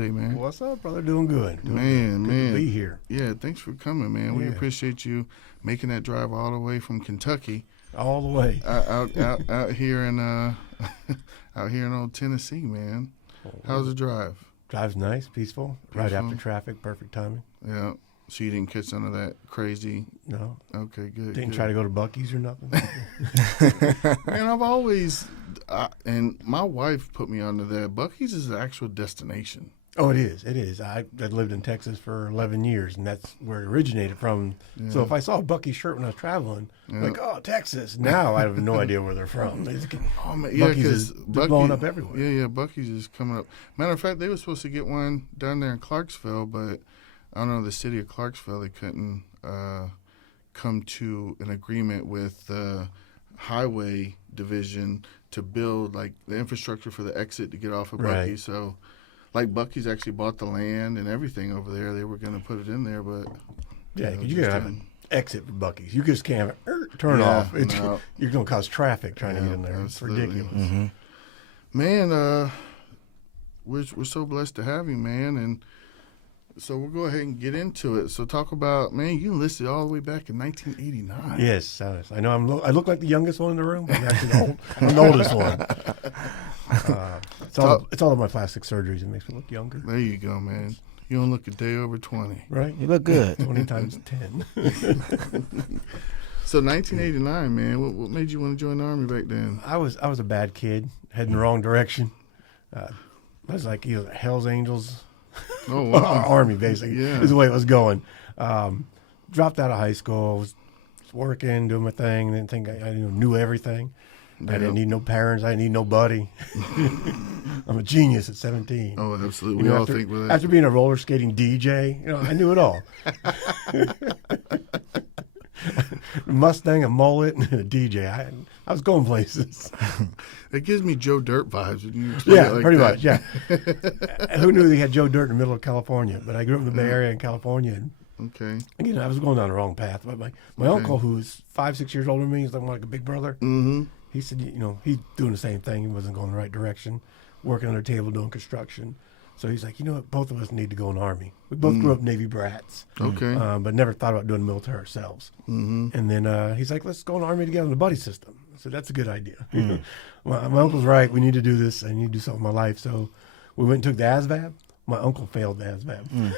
today, man? What's up, brother? Doing good. Good to be here. Yeah, thanks for coming, man. We appreciate you making that drive all the way from Kentucky. All the way. Out here in out here in old Tennessee, man. How's the drive? Drive's nice, peaceful. Right after traffic, perfect timing. Yeah. So you didn't catch none of that crazy? No. Okay, good. Didn't try to go to Buc-ee's or nothing? Man, I've always, and my wife put me onto that. Buc-ee's is the actual destination. Oh, it is. It is. I lived in Texas for 11 years, and that's where it originated from. Yeah. So if I saw a Buc-ee's shirt when I was traveling, like, oh, Texas. Now I have no idea where they're from. Oh, man, yeah, because they're blowing up everywhere. Yeah, Buc-ee's is coming up. Matter of fact, they were supposed to get one down there in Clarksville, but I don't know, the city of Clarksville, they couldn't come to an agreement with the highway division to build, like, the infrastructure for the exit to get off of Buc-ee's. Right. So, like, Buc-ee's actually bought the land and everything over there. They were going to put it in there, but... Yeah, because you got to have an exit for Buc-ee's. You just can't turn off. No. You're going to cause traffic trying to get in there. Absolutely. It's ridiculous. Mm-hmm. Man, we're so blessed to have you, man, and so we'll go ahead and get into it. So talk about, man, you enlisted all the way back in 1989. Yes, I know. I look like the youngest one in the room, but I'm actually I'm the oldest one. It's all of my plastic surgeries that makes me look younger. There you go, man. You don't look a day over 20. Right? You look good. 20 times 10. So 1989, man, what made you want to join the Army back then? I was a bad kid, heading the wrong direction. I was like Hell's Angels. Oh, wow. Army, basically, is the way it was going. Dropped out of high school, was working, doing my thing, didn't think I knew everything. I didn't need no parents. I didn't need nobody. I'm a genius at 17. Oh, absolutely. We all think with that. After being a roller skating DJ, I knew it all. Mustang, a mullet, and a DJ. I was going places. It gives me Joe Dirt vibes. When you pretty much, yeah. Who knew they had Joe Dirt in the middle of California? But I grew up in the Bay Area in California. And again, I was going down the wrong path. But my uncle, who's 5-6 years older than me, he's like a big brother. Mm-hmm. He said, he's doing the same thing. He wasn't going the right direction, working on a table doing construction. So he's like, you know what? Both of us need to go in the Army. We both grew up Navy brats. Okay. But never thought about doing the military ourselves. Mm-hmm. And then he's like, let's go in the Army together in the buddy system. I said, that's a good idea. My uncle's right. We need to do this. I need to do something with my life. So we went and took the ASVAB. My uncle failed the ASVAB.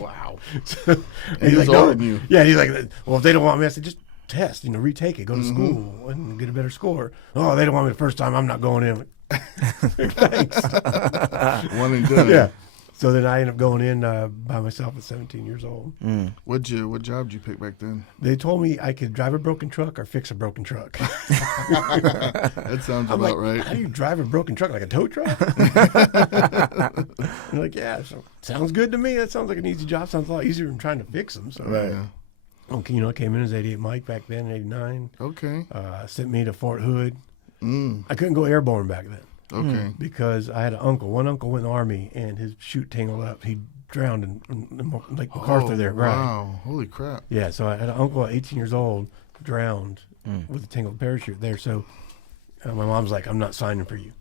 Wow. So he was older than you. Yeah, he's like, well, if they don't want me, I said, just test, retake it, go to school and get a better score. Oh, they don't want me the first time, I'm not going in. Thanks. One and done. Yeah. So then I ended up going in by myself at 17 years old. What job did you pick back then? They told me I could drive a broken truck or fix a broken truck. That sounds about right. How do you drive a broken truck, like a tow truck? They're like, yeah, so, sounds good to me. That sounds like an easy job. Sounds a lot easier than trying to fix them. So, right. Okay, I came in as 88 Mike back then, 89. Okay. Sent me to Fort Hood. I couldn't go airborne back then. Okay. Because I had an uncle. One uncle went in the Army, and his chute tangled up. He drowned in Lake MacArthur there. Right. Wow. Holy crap. Yeah, so I had an uncle at 18 years old, drowned with a tangled parachute there. So my mom's like, I'm not signing for you.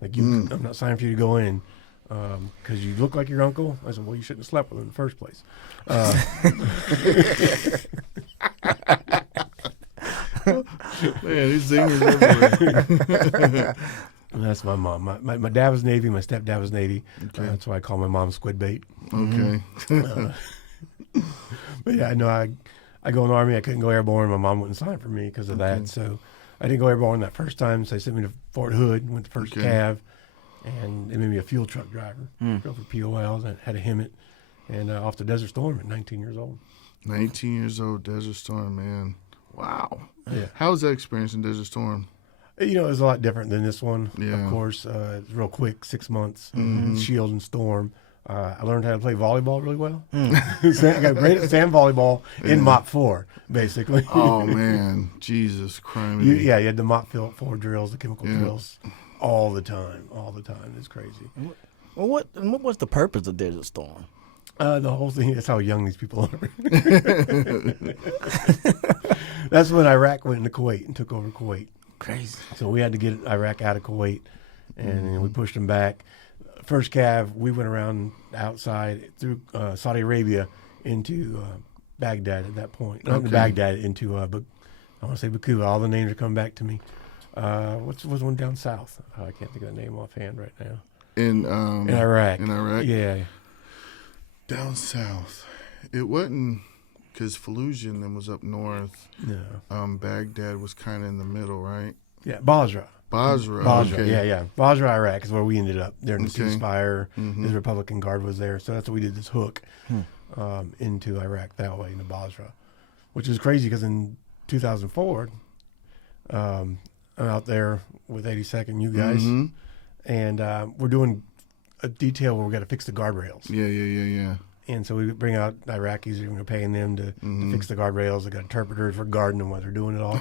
I'm not signing for you to go in because you look like your uncle. I said, well, you shouldn't have slept with him in the first place. Man, these zingers everywhere. That's my mom. My dad was Navy. My stepdad was Navy. Okay. That's why I call my mom squid bait. Okay. But yeah, no, I go in the Army. I couldn't go airborne. My mom wouldn't sign for me because of that. So I didn't go airborne that first time. So they sent me to Fort Hood. Went to first Cav, and they made me a fuel truck driver. Drove for POLs. I had a Hemet, and off to Desert Storm at 19 years old. 19 years old, Desert Storm, man. Wow. Yeah. How was that experience in Desert Storm? It was a lot different than this one. Yeah. Of course, it's real quick, 6 months, Shield and Storm. I learned how to play volleyball really well. I got great at sand volleyball in Mop 4, basically. Oh, man. Jesus Christ. You had the Mop 4 drills, the chemical drills, all the time. It's crazy. Well, what was the purpose of Desert Storm? The whole thing, that's how young these people are. That's when Iraq went into Kuwait and took over Kuwait. Crazy. So we had to get Iraq out of Kuwait, and we pushed them back. first cav, we went around outside through Saudi Arabia into Baghdad at that point. Not into Baghdad, into, I want to say Baku. All the names are coming back to me. What's one down south? I can't think of the name offhand right now. In Iraq. In Iraq? Yeah. Down south. It wasn't, because Fallujah and them was up north. No. Baghdad was kind of in the middle, right? Yeah, Basra. Basra. Okay. Yeah. Basra, Iraq is where we ended up during the Okay. ceasefire. Mm-hmm. The Republican Guard was there, so that's what we did, this hook into Iraq that way, into Basra, which is crazy because in 2004, I'm out there with 82nd, you guys, Mm-hmm. and we're doing a detail where we got to fix the guardrails. Yeah. And so we bring out Iraqis, and we're paying them to fix the guardrails. They got interpreters. We're guarding them while they're doing it all.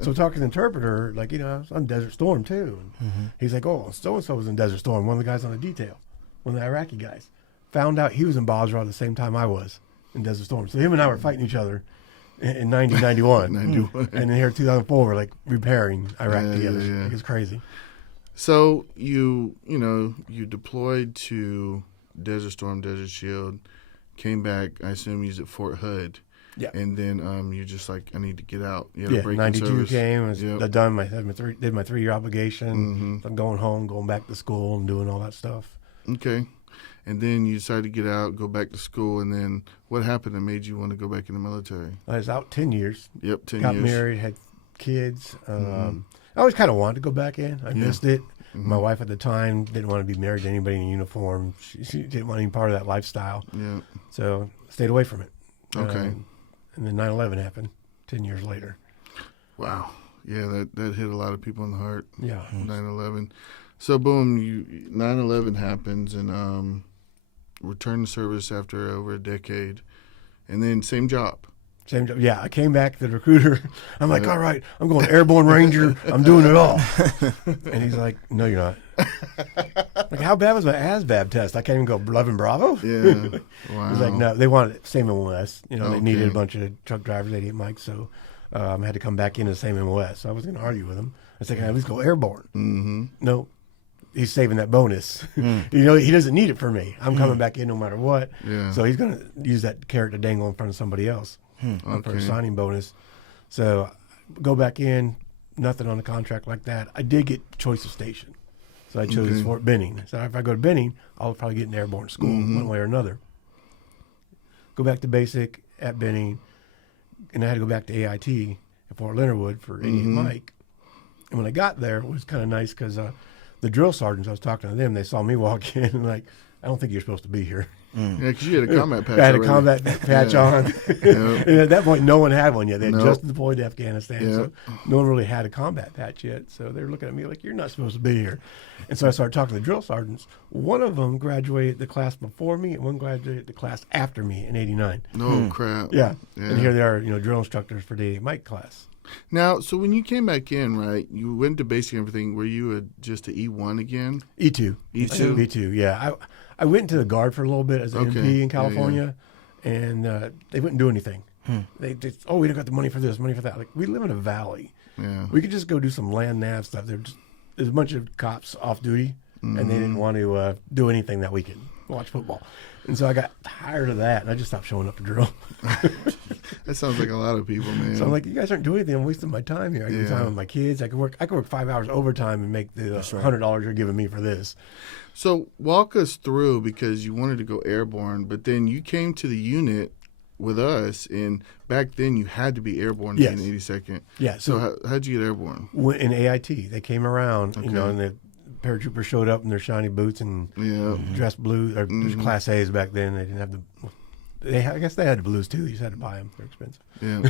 So talking to the interpreter, like, I was on Desert Storm too. And he's like, oh, so-and-so was in Desert Storm. One of the guys on the detail, one of the Iraqi guys, found out he was in Basra at the same time I was in Desert Storm. So him and I were fighting each other in 1991. 91. And then here in 2004, we're like repairing Iraq together. Yeah. Like, it's crazy. So you deployed to Desert Storm, Desert Shield, came back. I assume you was at Fort Hood. Yeah. And then you just like, I need to get out. You had a Yeah, break in 92 service. came. I was Yep. done. Did my 3-year obligation. Mm-hmm. So I'm going home, going back to school, and doing all that stuff. Okay. And then you decided to get out, go back to school, and then what happened that made you want to go back in the military? I was out 10 years. Yep, 10 Got years. married, had kids. I always kind of wanted to go back in. I missed it. My wife at the time didn't want to be married to anybody in a uniform. She didn't want any part of that lifestyle. Yeah. So stayed away from it. Okay. And then 9/11 happened 10 years later. Wow. Yeah, that hit a lot of people in the heart. Yeah. 9/11. So boom, 9/11 happens, and return to service after over a decade, and then same job. Same job. Yeah, I came back to the recruiter. I'm like, all right, I'm going Airborne Ranger. I'm doing it all. And he's like, no, you're not. Like, how bad was my ASVAB test? I can't even go 11 Bravo. Yeah. Wow. He's like, no, they wanted it, same MOS. They needed Okay. a bunch of truck drivers, 88 mics, so I had to come back into the same MOS. So I was going to argue with him. I said, can I at least go Airborne? Mm-hmm. No. He's saving that bonus. He doesn't need it for me. I'm coming back in no matter what. Yeah. So he's going to use that carrot to dangle in front of somebody else for a signing bonus. So go back in, nothing on the contract like that. I did get choice of station. So I chose Fort Benning. So if I go to Benning, I'll probably get an airborne school one way or another. Go back to basic at Benning, and I had to go back to AIT at Fort Leonard Wood for 88 Mike. And when I got there, it was kind of nice because the drill sergeants, I was talking to them, they saw me walk in and like, I don't think you're supposed to be here. Yeah, because you had a combat patch. I had a already. combat patch on. Yep. And at that point, no one had one yet. They had Nope. just deployed to Afghanistan. Yep. So no one really had a combat patch yet. So they were looking at me like, you're not supposed to be here. And so I started talking to the drill sergeants. One of them graduated the class before me, and one graduated the class after me in 89. No crap. Yeah. Yeah. And here they are, drill instructors for the 88 Mike class. Now, so when you came back in, right, you went to basic and everything. Were you just an E1 again? E2. E2? E2, yeah. I went into the Guard for a little bit as an Okay. MP Yeah, in California, and they wouldn't do anything. They just, we don't got the money for this, money for that. Like, we live in a valley. Yeah. We could just go do some land nav stuff. There's a bunch of cops off duty, and they didn't want to do anything that weekend, watch football. And so I got tired of that, and I just stopped showing up to drill. That sounds like a lot of people, man. So I'm like, you guys aren't doing anything. I'm wasting my time here. I get Yeah. time with my kids. I could work 5 hours overtime and make the $100 you're giving me for this. So walk us through, because you wanted to go airborne, but then you came to the unit with us, and back then you had to be airborne Yes. in 82nd. Yeah. So how'd you get airborne? In AIT, they came around, Okay. and the paratroopers showed up in their shiny boots and Yeah. dressed blue. Or Class A's back then. They didn't have the. I guess they had the blues too. You just had to buy them. They're expensive. Yeah.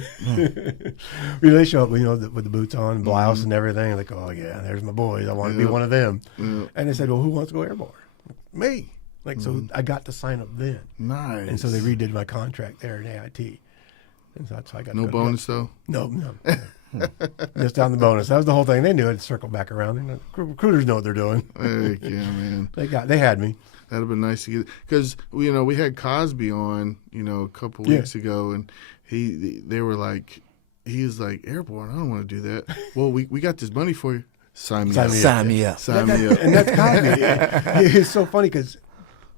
They show up, with the boots on, blouse and everything. Like, oh yeah, there's my boys. I want to be Yeah. one of them. Yeah. And they said, well, who wants to go airborne? Me. Like, so I got to sign up then. Nice. And so they redid my contract there at AIT. And so that's how I got No to go. bonus, though? No. Just down the bonus. That was the whole thing. They knew it. Circle back around. Recruiters know what they're doing. Heck yeah, man. They had me. That'd have been nice to get, because we had Cosby on a couple weeks ago, and he was like, airborne. I don't want to do that. Well, we got this money for you. sign me Sign me up. Sign me up. And that's got me. It's so funny because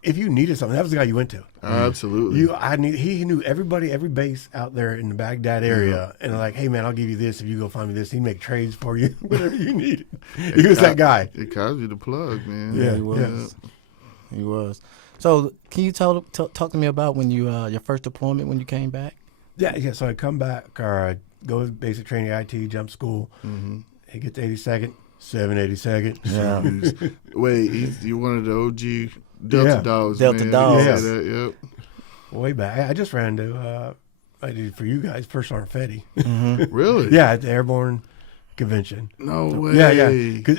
if you needed something, that was the guy you went to. Absolutely. He knew everybody, every base out there in the Baghdad area, and like, hey man, I'll give you this if you go find me this. He'd make trades for you, whatever you needed. He was that guy. It caused you the plug, man. Yeah, he was. He was. So, can you talk to me about when you your first deployment when you came back? Yeah. So I come back, or I go to basic training, IT, jump school. He gets 82nd, 782nd. Yeah. Wait, you one of the OG Delta Dogs, Delta man. Dogs. You say that, yep. Way back. I just ran to, I did for you guys, First Sergeant Fetty. Really? Yeah, at the Airborne Convention. No way. Yeah. Because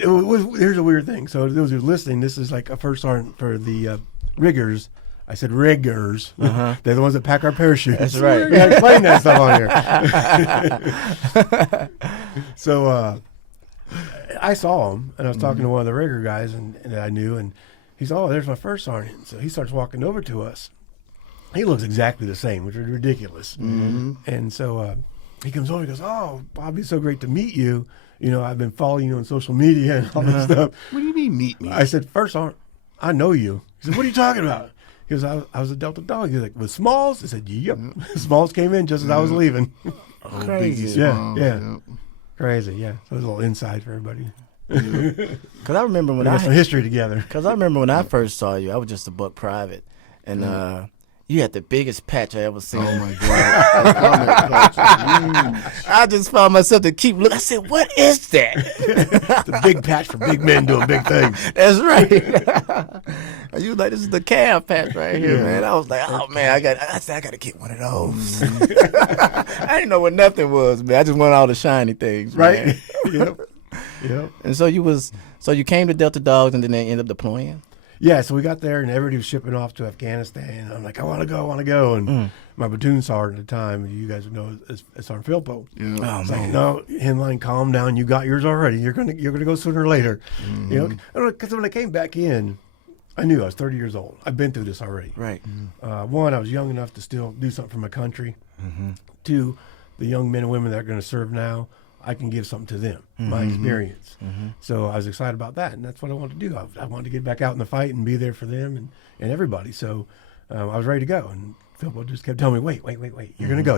here's a weird thing. So those who are listening, this is like a First Sergeant for the riggers. I said riggers. They're the ones that pack our parachutes. That's right. Yeah, explain that stuff on here. So I saw him, and I was talking to one of the rigger guys, and I knew, and he said, "Oh, there's my first sergeant." So he starts walking over to us. He looks exactly the same, which is ridiculous. And so he comes over. He goes, "Oh, Bobby, it's so great to meet you. You know, I've been following you on social media and all this stuff." What do you mean meet me? I said, "First sergeant, I know you." He said, "What are you talking about?" He goes, I was a Delta Dog. He's like, "With Smalls?" I said, "Yep." Smalls came in just as I was leaving. Crazy. Yeah. Crazy, yeah. So it was a little inside for everybody. Because I remember when We got some history together. Because I remember when I first saw you, I was just a buck private, and you had the biggest patch I ever seen. Oh my God! I just found myself to keep looking. I said, "What is that?" The big patch for big men doing big things. That's right. You was like, "This is the calf patch right here, man." I was like, "Oh man, I got to get one of those." I didn't know what nothing was, man. I just wanted all the shiny things, Right? man. Yep. And so you came to Delta Dogs, and then they ended up deploying. Yeah, so we got there, and everybody was shipping off to Afghanistan. I'm like, I want to go. And my platoon sergeant at the time, you guys would know as Sergeant Philpo. Yeah. Oh It's man. like, no, Henline, calm down. You got yours already. You're gonna go sooner or later. You know, because when I came back in, I knew I was 30 years old. I've been through this already. Right. One, I was young enough to still do something for my country. Two, the young men and women that are going to serve now, I can give something to them, my experience. So I was excited about that, and that's what I wanted to do. I wanted to get back out in the fight and be there for them and everybody. So I was ready to go, and Philpo just kept telling me, wait, you're going to go.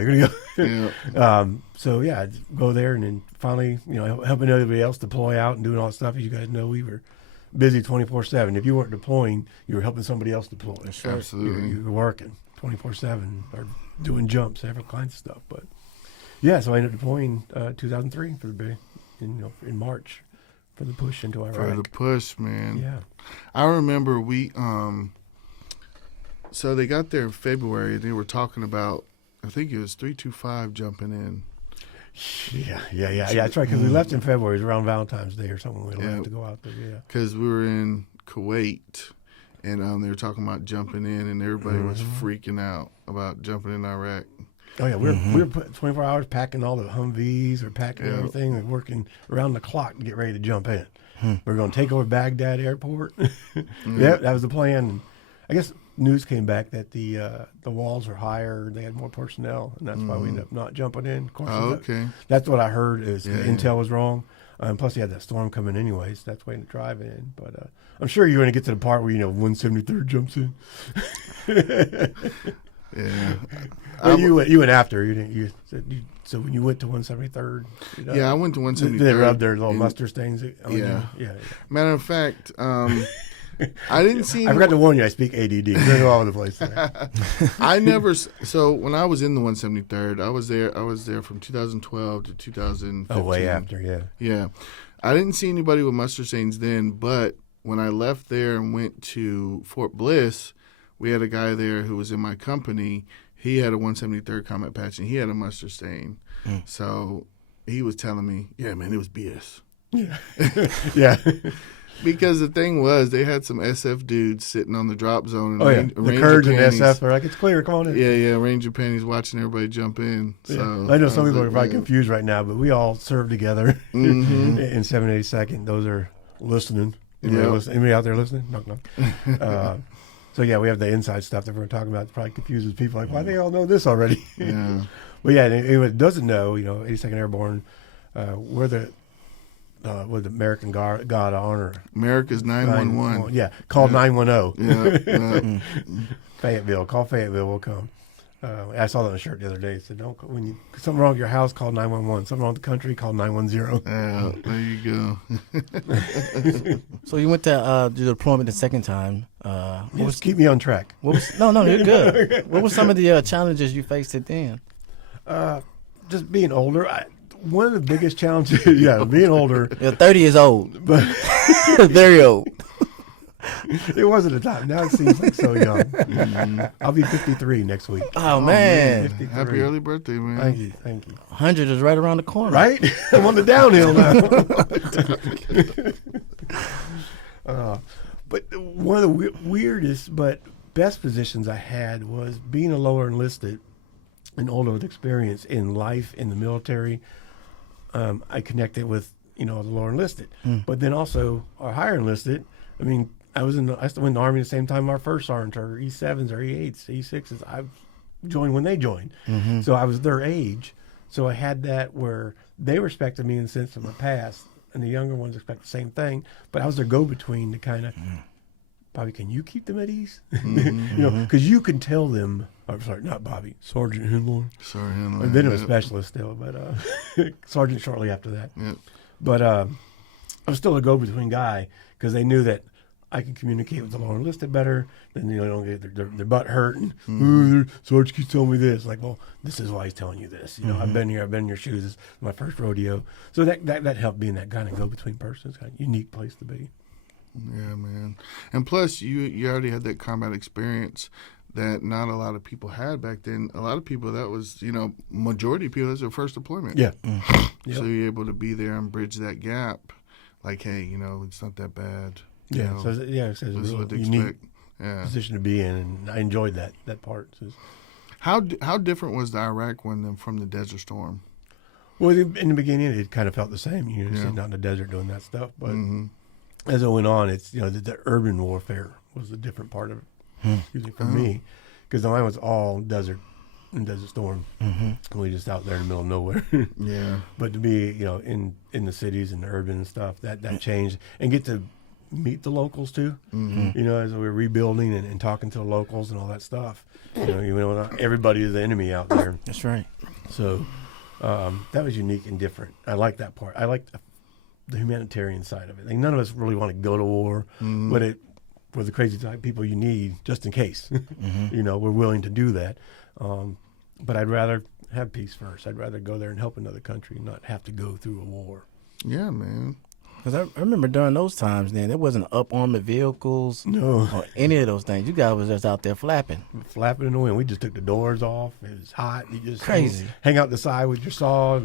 So yeah, I'd go there, and then finally, you know, helping everybody else deploy out and doing all that stuff. As you guys know, we were busy 24/7. If you weren't deploying, you were helping somebody else deploy. Absolutely. You were working 24/7 or doing jumps, every kinds of stuff. But yeah, so I ended up deploying 2003 for the big, in March for the push into Iraq. For the push, man. Yeah. I remember so they got there in February, and they were talking about, I think it was 325 jumping in. Yeah. That's right, because we left in February. It was around Valentine's Day or something. We left to go out there, Because we were in Kuwait, and they were talking about jumping in, and everybody was freaking out about jumping in Iraq. Oh, yeah, we were putting 24 hours packing all the Humvees or packing everything and working around the clock to get ready to jump in. We were going to take over Baghdad airport. Yeah, that was the plan. And I guess news came back that the walls were higher, they had more personnel, and that's why we ended up not jumping in. Of course, that's what I heard is the intel was wrong. Plus, you had that storm coming anyways. That's why to drive in. But I'm sure you're going to get to the part where 173rd jumps in. Yeah. Well, you went after. So when you went to 173rd. Yeah, I went to 173rd. They rubbed their little mustard stains on you? Yeah. Matter of fact, I didn't see. I forgot to warn you. I speak ADD. They're all over the place. I never. So when I was in the 173rd, I was there from 2012 to 2015. Oh, way after, yeah. Yeah, I didn't see anybody with mustard stains then. But when I left there and went to Fort Bliss, we had a guy there who was in my company. He had a 173rd combat patch, and he had a mustard stain. So he was telling me, "Yeah, man, it was BS." Yeah. Because the thing was, they had some SF dudes sitting on the drop zone. And the Kurds and SF are like, "It's clear, come on in." Yeah, Ranger panties watching everybody jump in. So I know some people are probably confused right now, but we all served together in 782nd. Those are listening. Anybody out there listening? No. So yeah, we have the inside stuff that we're talking about. It probably confuses people. Like, why do they all know this already? Yeah. But yeah, anyone that doesn't know, 82nd Airborne, we're with American God Honor. America's 911. Yeah, call 910. Yeah. Fayetteville, call Fayetteville, we'll come. I saw that on a shirt the other day. It said, "Don't when you something wrong with your house, call 911. Something wrong with the country, call 910." Yeah, there you go. So you went to the deployment the second time. Just keep me on track. No, you're good. What were some of the challenges you faced it then? Just being older. One of the biggest challenges, being older. You're 30 years old, But very old. it wasn't a time. Now it seems like so young. I'll be 53 next week. Oh man. 53. Happy early birthday, man. Thank you. 100 is right around the corner. Right? I'm on the downhill now. But one of the weirdest but best positions I had was being a lower enlisted and older with experience in life in the military. I connected with the lower enlisted, but then also our higher enlisted. I mean, I still went in the Army at the same time our first sergeants, or E7s, or E8s, E6s. I joined when they joined, so I was their age. So I had that where they respected me in the sense of my past, and the younger ones expect the same thing. But I was their go-between to kind of, Bobby, can you keep them at ease? Because you can tell them. I'm sorry, not Bobby, Sergeant Henline. Sorry, Henline. I've been a specialist still, but Sergeant shortly after that. Yep. But I was still a go-between guy because they knew that I could communicate with the lower enlisted better. Then they don't get their butt hurt. And Sergeant keeps telling me this. Like, well, this is why he's telling you this. I've been here. I've been in your shoes. This is my first rodeo. So that helped being that kind of go-between person. It's kind of a unique place to be. Yeah, man. And plus, you already had that combat experience that not a lot of people had back then. A lot of people, that was, majority of people, that's their first deployment. Yeah. So you're able to be there and bridge that gap. Like, hey, it's not that bad. Yeah. So it's a this is what they unique expect. position to be in, and I enjoyed that part. So how different was the Iraq one than from the Desert Storm? well, in the beginning, it kind of felt the same. Sitting out in the desert doing that stuff. But as it went on, it's the urban warfare was the different part of it. Excuse me, for me, because mine was all desert and Desert Storm. We just out there in the middle of nowhere. Yeah. But to be in the cities and the urban and stuff, that changed, and get to meet the locals too. As we were rebuilding and talking to the locals and all that stuff. Not everybody is the enemy out there. That's right. So that was unique and different. I like that part. I like the humanitarian side of it. Like, none of us really want to go to war, but it for the crazy type people you need just in case. We're willing to do that. But I'd rather have peace first. I'd rather go there and help another country and not have to go through a war. Yeah, man. Because I remember during those times, then there wasn't up armored vehicles, or any of those things. You guys was just out there flapping in the wind. We just took the doors off. It was hot. You just crazy. Hang out the side with your saw.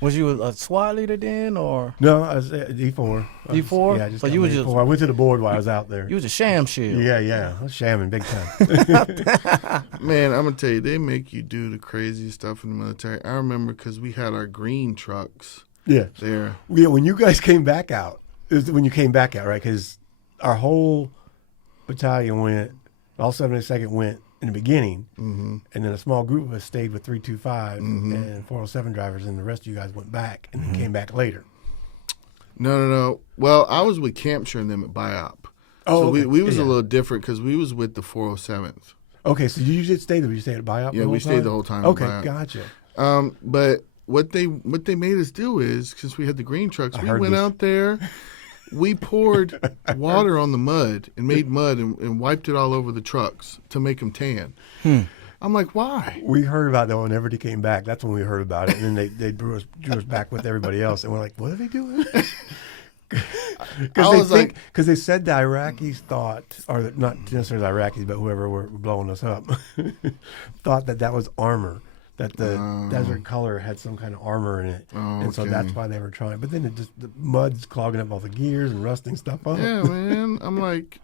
Was you a SWAT leader then, or no? I was D4. D4. Yeah, so you was just. I went to the board while I was out there. You was a sham shield. Yeah. I was shamming big time. Man, I'm gonna tell you, they make you do the crazy stuff in the military. I remember because we had our green trucks. Yeah. There. Yeah, when you guys came back out, it was when you came back out, right? Because our whole battalion went, all 72nd went in the beginning, and then a small group of us stayed with 325 and 407 drivers, and the rest of you guys went back and then came back later. No. Well, I was with Campshire and them at BIOP. Oh, so okay. we was a little different because we was with the 407th. Okay, so you just stayed there. You stayed at BIOP? Yeah, we stayed the whole time. Okay, at BIOP. gotcha. But what they made us do is, because we had the green trucks, we went out there, we poured water on the mud and made mud and wiped it all over the trucks to make them tan. I'm like, why? We heard about that whenever they came back. That's when we heard about it. And then they drew us back with everybody else. And we're like, what are they doing? Because they said the Iraqis thought, or not necessarily the Iraqis, but whoever were blowing us up, thought that was armor. That the desert color had some kind of armor in it, and so that's why they were trying. But then the mud's clogging up all the gears and rusting stuff up. Yeah, man. I'm like,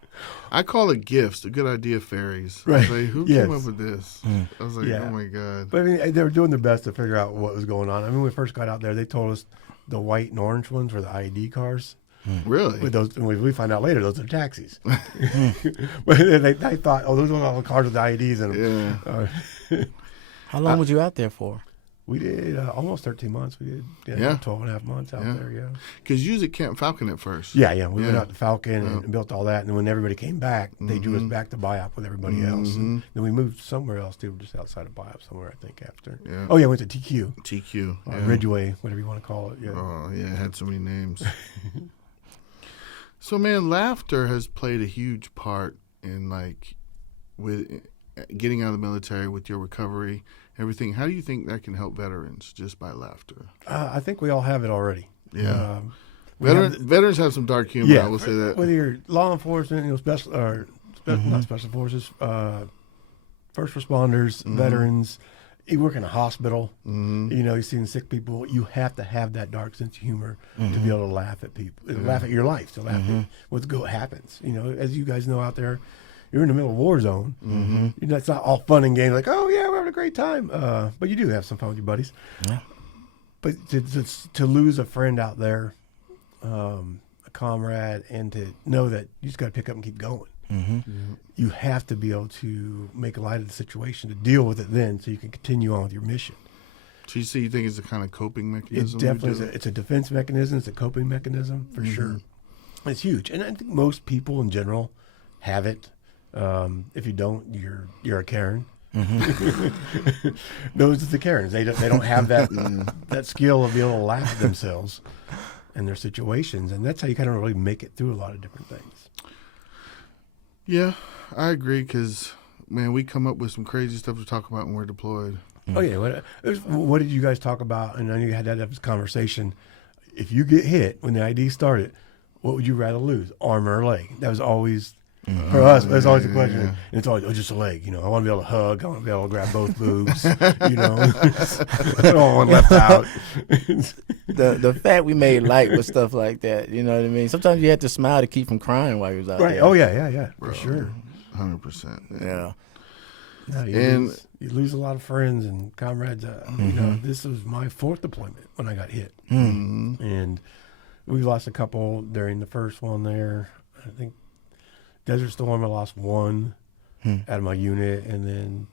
I call it gifts. A good idea, fairies. Right. I was like, who came up with this? I was like, oh my god. But I mean, they were doing their best to figure out what was going on. I mean, when we first got out there, they told us the white and orange ones were the IED cars. Really? With those, we find out later, those are taxis. But they thought, those are all the cars with the IEDs in them. Yeah. How long was you out there for? We did almost 13 months. We did 12 and a half months out there, yeah. Because you was at Camp Falcon at first. Yeah. We went out to Falcon and built all that. And then when everybody came back, they drew us back to BIOP with everybody else. And then we moved somewhere else, too, just outside of BIOP somewhere, I think, after. Yeah. Oh, yeah, went to TQ. TQ. Ridgeway, whatever you want to call it. Yeah. Oh, yeah, it had so many names. So, man, laughter has played a huge part in, like, with getting out of the military, with your recovery, everything. How do you think that can help veterans just by laughter? I think we all have it already. Yeah. Veterans have some dark humor, yeah, I will say that. Whether you're law enforcement, not special forces, first responders, veterans, you work in a hospital, you're seeing sick people, you have to have that dark sense of humor to be able to laugh at people, laugh at your life, to laugh at what happens. As you guys know out there, you're in the middle of a war zone. It's not all fun and games like, oh, yeah, we're having a great time. But you do have some fun with your buddies. Yeah. But to lose a friend out there, a comrade, and to know that you just got to pick up and keep going. You have to be able to make light of the situation to deal with it then so you can continue on with your mission. So you think it's a kind of coping mechanism? It definitely is. It's a defense mechanism. It's a coping mechanism for sure. It's huge. And I think most people in general have it. If you don't, you're a Karen. Those are the Karens. They don't have that skill of being able to laugh at themselves and their situations, and that's how you kind of really make it through a lot of different things. Yeah, I agree. Because man, we come up with some crazy stuff to talk about when we're deployed. Oh yeah, what did you guys talk about? And I know you had that conversation. If you get hit when the ID started, what would you rather lose, arm or leg? That was always. For us, that's always the question. And it's always, just a leg. I want to be able to hug. I want to be able to grab both boobs. I don't want left out. The fact we made light with stuff like that, you know what I mean? Sometimes you had to smile to keep from crying while you was out there. Oh, yeah, for sure. 100%. Yeah. No, you lose a lot of friends and comrades. This was my fourth deployment when I got hit. And we lost a couple during the first one there. I think Desert Storm, I lost one out of my unit, and then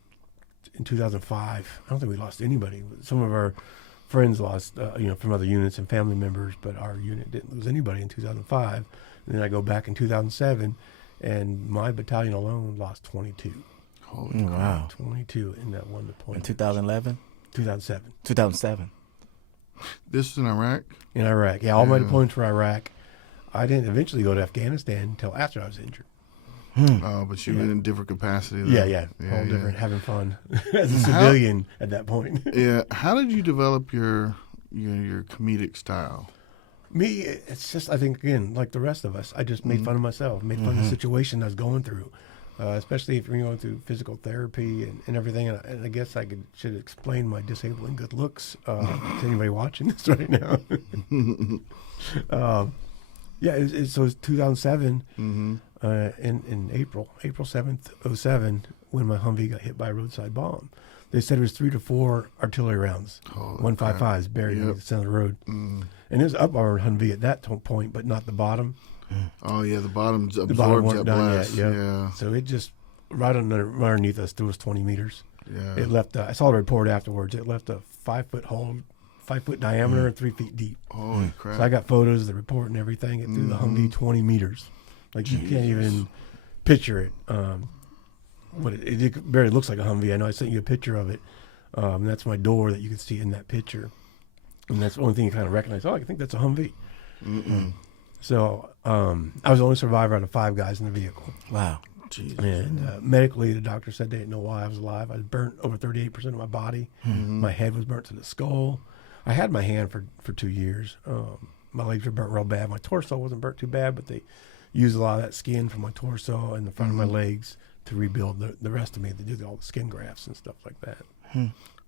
in 2005, I don't think we lost anybody. Some of our friends lost, from other units and family members, but our unit didn't lose anybody in 2005. And then I go back in 2007, and my battalion alone lost 22. Holy wow. 22 in that one deployment. In 2011? 2007. 2007. This was in Iraq? In Iraq, yeah. All my deployments were Iraq. I didn't eventually go to Afghanistan until after I was injured. Oh, but you were in a different capacity. Though. Yeah. All different, having fun as a civilian at that point. Yeah. How did you develop your comedic style? Me, it's just, I think, again, like the rest of us, I just made fun of myself, made fun of the situation I was going through, especially if you're going through physical therapy and everything. And I guess I should explain my disabling good looks to anybody watching this right now. So it was 2007 in April 7th, 2007, when my Humvee got hit by a roadside bomb. They said it was 3 to 4 artillery rounds, 155s buried in the center of the road. And it was up our Humvee at that point, but not the bottom. Oh, yeah, the bottom's absorbed weren't that done blast. yet, Yeah. So it just, right underneath us, threw us 20 meters. Yeah. It left, I saw the report afterwards, it left a 5-foot hole, 5-foot diameter, and 3 feet deep. Holy crap. So I got photos of the report and everything. It threw the Humvee 20 meters. Like, you can't even picture it. It barely looks like a Humvee. I know I sent you a picture of it. And that's my door that you can see in that picture. And that's the only thing you kind of recognize. Oh, I think that's a Humvee. So I was the only survivor out of 5 guys in the vehicle. Wow. Jesus. And medically, the doctor said they didn't know why I was alive. I was burnt over 38% of my body. My head was burnt to the skull. I had my hand for 2 years. My legs were burnt real bad. My torso wasn't burnt too bad, but they used a lot of that skin from my torso and the front of my legs to rebuild the rest of me. They did all the skin grafts and stuff like that.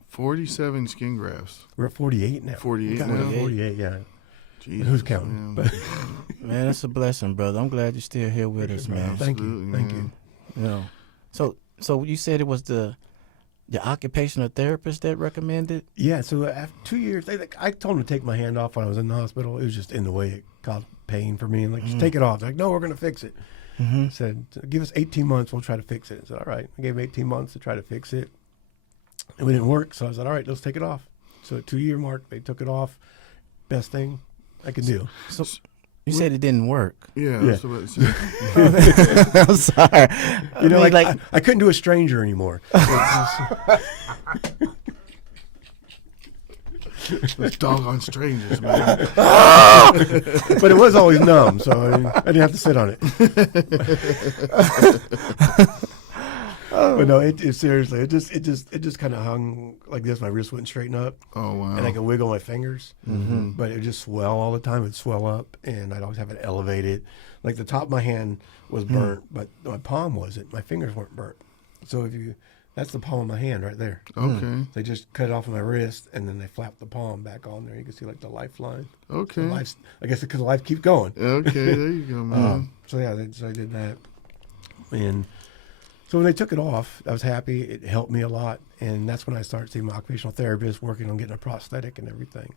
47 skin grafts. We're at 48 now. 48 now? 48, yeah. Jesus, who's counting? Man. Man, that's a blessing, brother. I'm glad you're still here with us, man. Thank you. Yeah. So you said it was the occupational therapist that recommended? Yeah. So after 2 years, I told them to take my hand off when I was in the hospital. It was just in the way. It caused pain for me. And just take it off. They're like, no, we're going to fix it. I said, give us 18 months. We'll try to fix it. I said, all right. I gave him 18 months to try to fix it. It didn't work. So I said, all right, let's take it off. So at 2-year mark, they took it off. Best thing I could do. So you said it didn't work. Yeah. Yeah. I'm sorry. You know, I couldn't do a stranger anymore. Those doggone strangers, man. But it was always numb, so I didn't have to sit on it. But no, it seriously, it just kind of hung like this. My wrist wouldn't straighten up. Oh, wow. And I could wiggle my fingers, but it would just swell all the time. It'd swell up, and I'd always have it elevated. Like the top of my hand was burnt, but my palm wasn't. My fingers weren't burnt. So that's the palm of my hand right there. Okay. They just cut it off of my wrist, and then they flapped the palm back on there. You can see like the lifeline. Okay. I guess because life keeps going. Okay, there you go, man. So yeah, so I did that, and so when they took it off, I was happy. It helped me a lot, and that's when I started seeing my occupational therapist, working on getting a prosthetic and everything.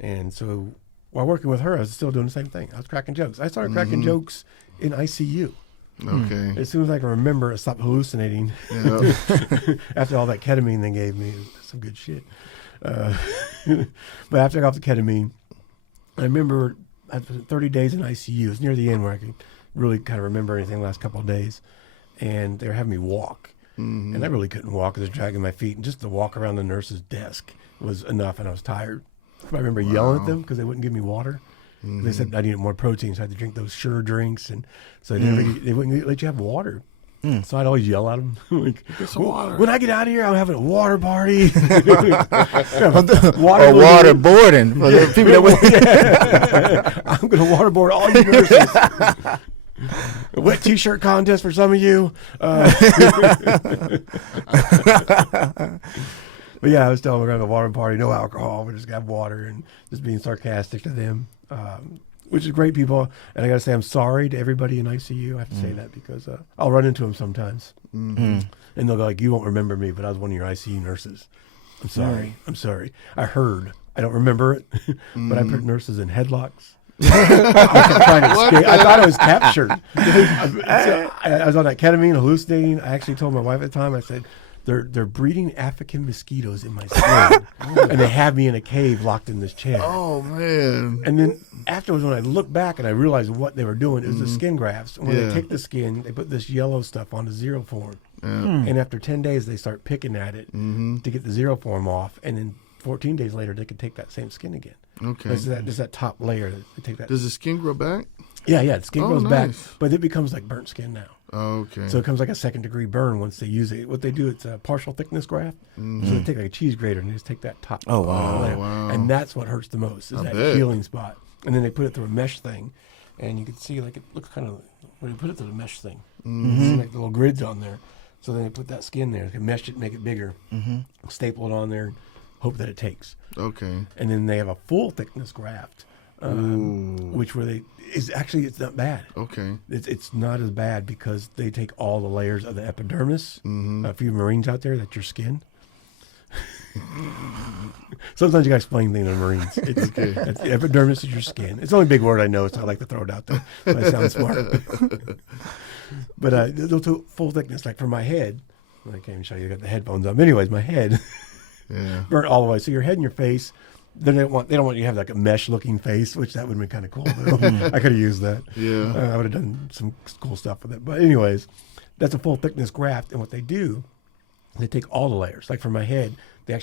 And so while working with her, I was still doing the same thing. I was cracking jokes. I started cracking jokes in ICU. Okay. As soon as I can remember, I stopped hallucinating. Yeah. After all that ketamine they gave me, some good shit. But after I got off the ketamine, I remember after 30 days in ICU. It was near the end where I could really kind of remember anything the last couple of days. And they were having me walk. And I really couldn't walk. I was dragging my feet. And just to walk around the nurse's desk was enough, and I was tired. I remember yelling at them because they wouldn't give me water. They said I needed more protein, so I had to drink those Sure drinks. And so they wouldn't let you have water. So I'd always yell at them. Like, Get some water. When I get out of here, I'm having a water party. Waterboarding for the people that I'm going to waterboard all you nurses. A wet T-shirt contest for some of you. But yeah, I was telling them we're going to have a water party, no alcohol. We just got water, and just being sarcastic to them, which is great people. And I got to say, I'm sorry to everybody in ICU. I have to say that because I'll run into them sometimes, and they'll go like, "You won't remember me, but I was one of your ICU nurses." I'm sorry. I'm sorry. I heard. I don't remember it, but I put nurses in headlocks. I kept trying to escape. I thought I was captured. I was on that ketamine, hallucinating. I actually told my wife at the time, I said, they're breeding African mosquitoes in my skin, and they have me in a cave locked in this chair. Oh, man. And then afterwards, when I look back and I realized what they were doing, it was the skin grafts. And when they take the skin, they put this yellow stuff on the zero form. And after 10 days, they start picking at it to get the zero form off. And then 14 days later, they can take that same skin again. Okay. There's that top layer that they take that. Does the skin grow back? Yeah, the skin grows back, nice. but it becomes like burnt skin now. Okay. So it comes like a 2nd-degree burn once they use it. What they do, it's a partial thickness graft. So they take like a cheese grater and they just take that top layer. Wow. And that's what hurts the most, is that healing spot. And then they put it through a mesh thing, and you can see like it looks kind of, when you put it through the mesh thing, you see like the little grids on there. So then they put that skin there, they mesh it, make it bigger, staple it on there, hope that it takes. Okay. And then they have a full thickness graft, which it's not bad. Okay. It's not as bad because they take all the layers of the epidermis. A few Marines out there, that's your skin. Sometimes you got to explain things to Marines. It's the epidermis is your skin. It's the only big word I know, so I like to throw it out there. So I sound smart. But they'll do full thickness, like for my head. I can't even show you. I got the headphones on. But anyways, my head burnt all the way. So your head and your face. Then they don't want you to have like a mesh looking face, which that would have been kind of cool. I could have used that. Yeah. I would have done some cool stuff with it. But anyways, that's a full thickness graft. And what they do, they take all the layers. Like for my head,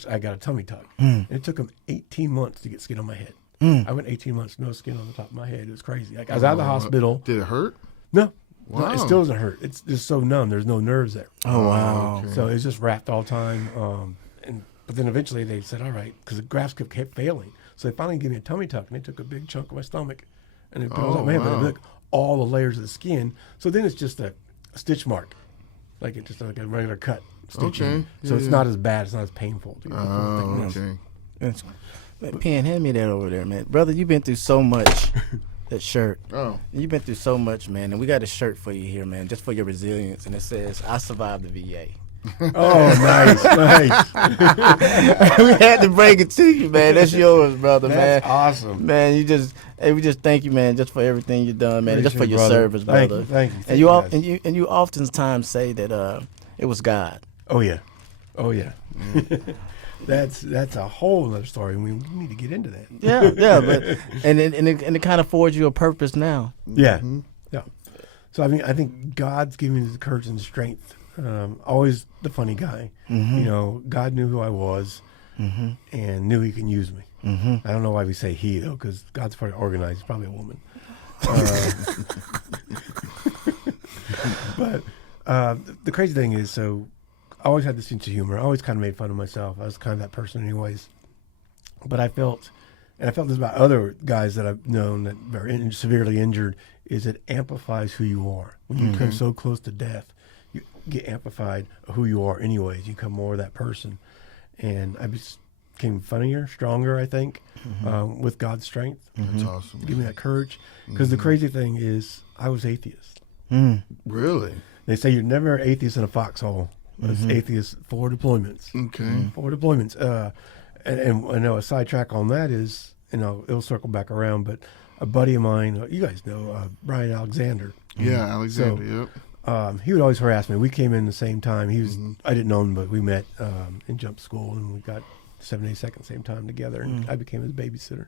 I got a tummy tuck. And it took them 18 months to get skin on my head. I went 18 months, no skin on the top of my head. It was crazy. Like I was out of the hospital. Did it hurt? No. Wow. No, it still doesn't hurt. It's just so numb. There's no nerves there. Oh, wow. So it's just wrapped all the time. But then eventually they said, all right, because the grafts kept failing. So they finally gave me a tummy tuck, and they took a big chunk of my stomach, and they put it on my head. But they took all the layers of the skin. So then it's just a stitch mark, like it's just like a regular cut stitching. Okay. So it's not as bad. It's not as painful. Okay. Pen, hand me that over there, man. Brother, you've been through so much. That shirt. Oh. You've been through so much, man. And we got a shirt for you here, man, just for your resilience. And it says, I survived the VA. Oh, nice. We had to break it to you, man. That's yours, brother, man. That's awesome. Man, we just thank you, man, just for everything you've done, man, and just for your brother. service, brother. Thank you. And you oftentimes say that it was God. Oh yeah. that's a whole other story. We need to get into that. Yeah, but and it kind of affords you a purpose now. Yeah, yeah. So I think God's given me the courage and the strength. Always the funny guy. God knew who I was and knew He can use me. I don't know why we say He though, because God's probably organized. He's probably a woman. But the crazy thing is, so I always had this sense of humor. I always kind of made fun of myself. I was kind of that person anyways. But I felt this about other guys that I've known that are severely injured, is it amplifies who you are. When you come so close to death, you get amplified of who you are anyways. You become more of that person. And I became funnier, stronger, I think, with God's strength. That's awesome. Give me that courage. Because the crazy thing is, I was atheist. Really? They say you're never atheist in a foxhole. It's atheist for deployments. Okay. For deployments. And I know a sidetrack on that is, it'll circle back around, but a buddy of mine, you guys know, Brian Alexander. Yeah, Alexander, yep. He would always harass me. We came in the same time. He was, I didn't know him, but we met in jump school, and we got 72nd same time together, and I became his babysitter.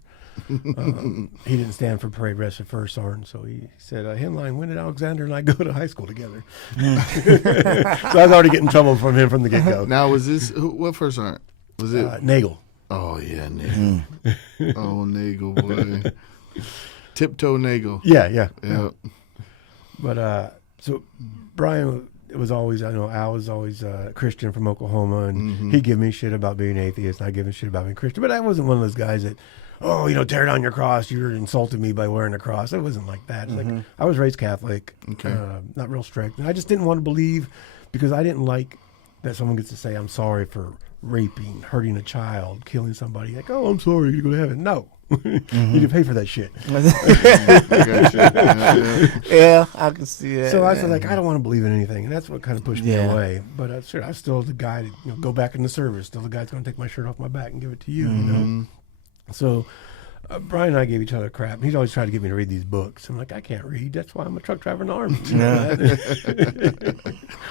He didn't stand for parade rest at First Sergeant, so he said, Henline, when did Alexander and I go to high school together? So I was already getting trouble from him from the get-go. Now, was this, what First Sergeant? Was it? Nagel. Oh, yeah, Nagel. Oh, Nagel, boy. Tiptoe Nagel. Yeah. But, so Brian was always, Al was always a Christian from Oklahoma, and he'd give me shit about being atheist, and I'd give him shit about being Christian. But I wasn't one of those guys that, tear down your cross, you're insulting me by wearing a cross. It wasn't like that. It's like, I was raised Catholic, not real strict. And I just didn't want to believe, because I didn't like that someone gets to say, I'm sorry for raping, hurting a child, killing somebody. Like, I'm sorry, you go to heaven. No. You can pay for that shit. Yeah, I can see that. So I was like, I don't want to believe in anything, and that's what kind of pushed me away. But I'm still the guy to go back in the service. Still the guy that's going to take my shirt off my back and give it to you. So Brian and I gave each other crap. And he's always tried to get me to read these books. I'm like, I can't read. That's why I'm a truck driver in the Army.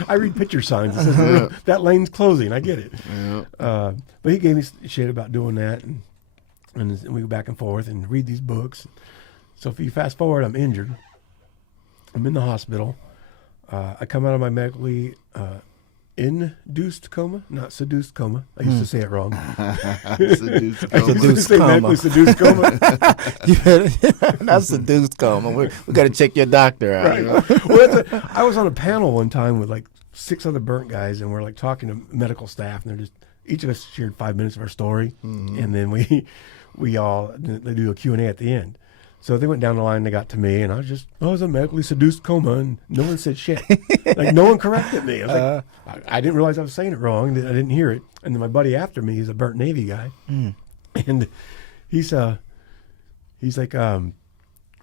I read picture signs. It says, that lane's closing. I get it. But he gave me shit about doing that, and we go back and forth and read these books. So if you fast forward, I'm injured. I'm in the hospital. I come out of my medically induced coma, not seduced coma. I used to say it wrong. Seduced coma. Seduced coma. Medically seduced coma. That's seduced coma. We got to check your doctor out. Right. Well, I was on a panel one time with like 6 other burnt guys, and we're like talking to medical staff, and they're just, each of us shared 5 minutes of our story, and then they do a Q&A at the end. So they went down the line, they got to me, and I was a medically seduced coma, and no one said shit. Like, no one corrected me. I was like, I didn't realize I was saying it wrong. I didn't hear it. And then my buddy after me, he's a burnt Navy guy, and he's like,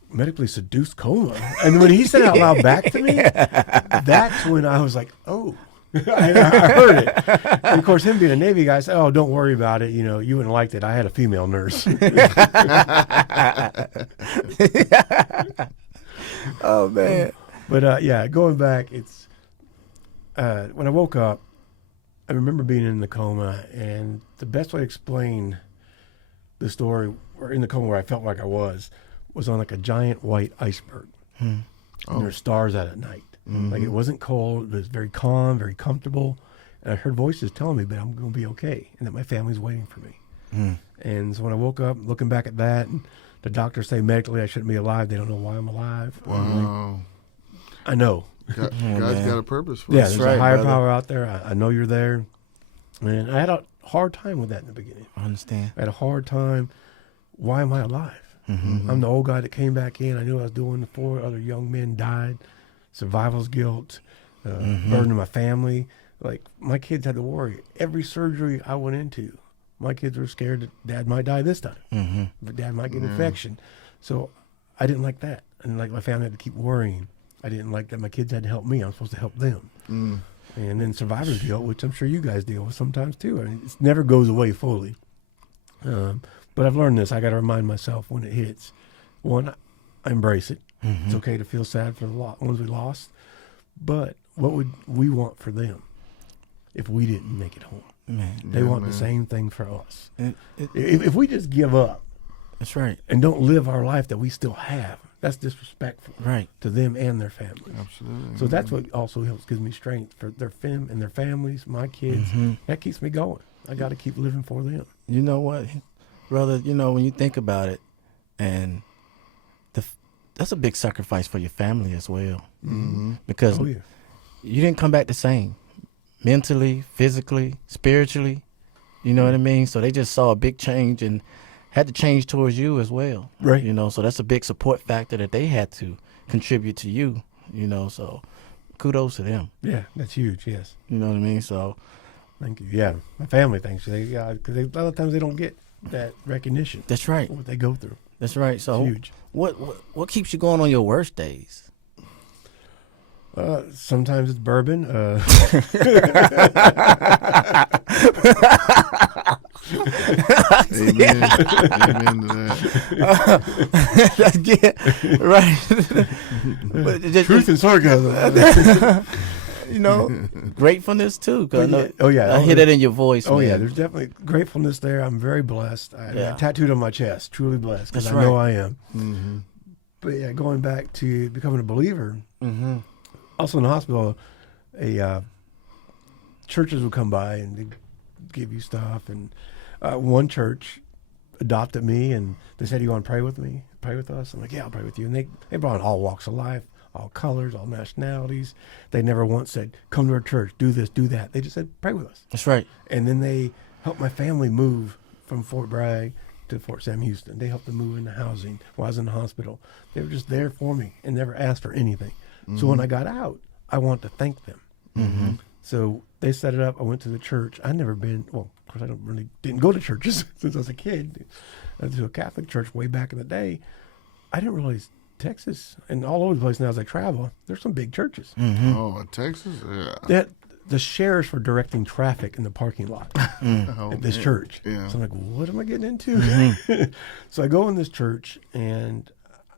medically seduced coma. And when he said it out loud back to me, that's when I was like, oh. I heard it. And of course, him being a Navy guy said, "Oh, don't worry about it. You wouldn't have liked it. I had a female nurse." Oh man! But going back, it's when I woke up, I remember being in the coma, and the best way to explain the story, or in the coma where I felt like I was on like a giant white iceberg, and there's stars out at night. Like, it wasn't cold. It was very calm, very comfortable. And I heard voices telling me that I'm going to be okay and that my family's waiting for me. And so when I woke up, looking back at that, and the doctors say medically I shouldn't be alive. They don't know why I'm alive. Wow. I know. God's got a purpose for us. Yeah, there's right, a higher brother. power out there. I know you're there. And I had a hard time with that in the beginning. I understand. I had a hard time. Why am I alive? I'm the old guy that came back in. I knew what I was doing. 4 other young men died. Survival's guilt, burden of my family. Like, my kids had to worry. Every surgery I went into, my kids were scared that Dad might die this time. But Dad might get an infection. So I didn't like that. I didn't like my family had to keep worrying. I didn't like that my kids had to help me. I'm supposed to help them. And then survivor's guilt, which I'm sure you guys deal with sometimes too. I mean, it never goes away fully. But I've learned this. I got to remind myself when it hits. One, I embrace it. It's okay to feel sad for the ones we lost, but what would we want for them if we didn't make it home? Man, They want the same thing for us. It, If we just give up that's right. and don't live our life that we still have, that's disrespectful Right. to them and their families. Absolutely. So that's what also gives me strength for their and their families, my kids. That keeps me going. I got to keep living for them. You know what, brother? You know, when you think about it, and that's a big sacrifice for your family as well. Because you didn't come back the same, mentally, physically, spiritually. You know what I mean? So they just saw a big change and had to change towards you as well. Right. You know, so that's a big support factor that they had to contribute to you. You know, so kudos to them. Yeah, that's huge. Yes. You know what I mean? So. Thank you. Yeah, my family thanks you. Because a lot of times they don't get that recognition. That's right. What they go through. That's right. So it's huge. What keeps you going on your worst days? Sometimes it's bourbon. Amen. Amen to that. That's good. Right. But Truth and sarcasm. You know, gratefulness too. Cause I hear that in your voice. Oh, man. yeah, there's definitely gratefulness there. I'm very blessed. I tattooed on my chest, truly blessed, because I know I am. But yeah, going back to becoming a believer, also in the hospital, churches would come by and they'd give you stuff. And one church adopted me, and they said, "You want to pray with me? Pray with us?" I'm like, "Yeah, I'll pray with you." And they brought in all walks of life, all colors, all nationalities. They never once said, "Come to our church, do this, do that." They just said, "Pray with us." That's right. And then they helped my family move from Fort Bragg to Fort Sam Houston. They helped them move into housing while I was in the hospital. They were just there for me and never asked for anything. So when I got out, I want to thank them. So they set it up. I went to the church. I'd never been, well, of course, didn't go to churches since I was a kid. I went to a Catholic church way back in the day. I didn't realize Texas and all over the place now as I travel, there's some big churches. Oh, Texas? Yeah. The sheriffs for directing traffic in the parking lot at this church. Yeah. So I'm like, what am I getting into? So I go in this church and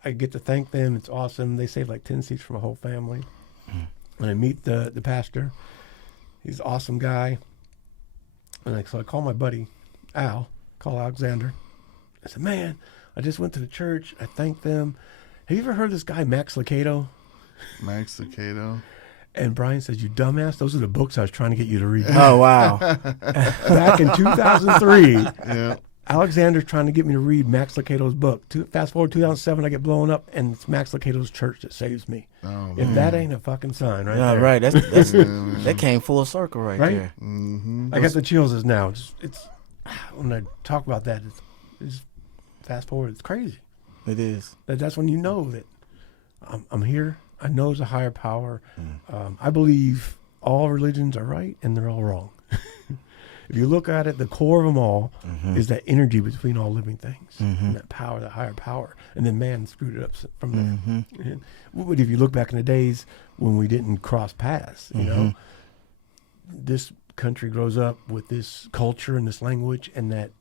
I get to thank them. It's awesome. They saved like 10 seats for my whole family. And I meet the pastor. He's an awesome guy. And so I call my buddy, call Alexander. I said, "Man, I just went to the church. I thanked them. Have you ever heard of this guy, Max Lucado?" Max Lucado. And Brian says, "You dumbass, those are the books I was trying to get you to read." Oh, wow. Back in 2003, Yeah. Alexander's trying to get me to read Max Lucado's book. Fast forward 2007, I get blown up, and it's Max Lucado's church that saves me. Oh, If that ain't a fucking sign, right Yeah, there. right. That's that came full circle right there. Mm-hmm. I got the chills as now. It's when I talk about that, it's fast forward. It's crazy. It is. That's when you know that I'm here. I know there's a higher power. I believe all religions are right and they're all wrong. If you look at it, the core of them all is that energy between all living things, and that power, that higher power. And then man screwed it up from there. But if you look back in the days when we didn't cross paths, you know, this country grows up with this culture and this language and that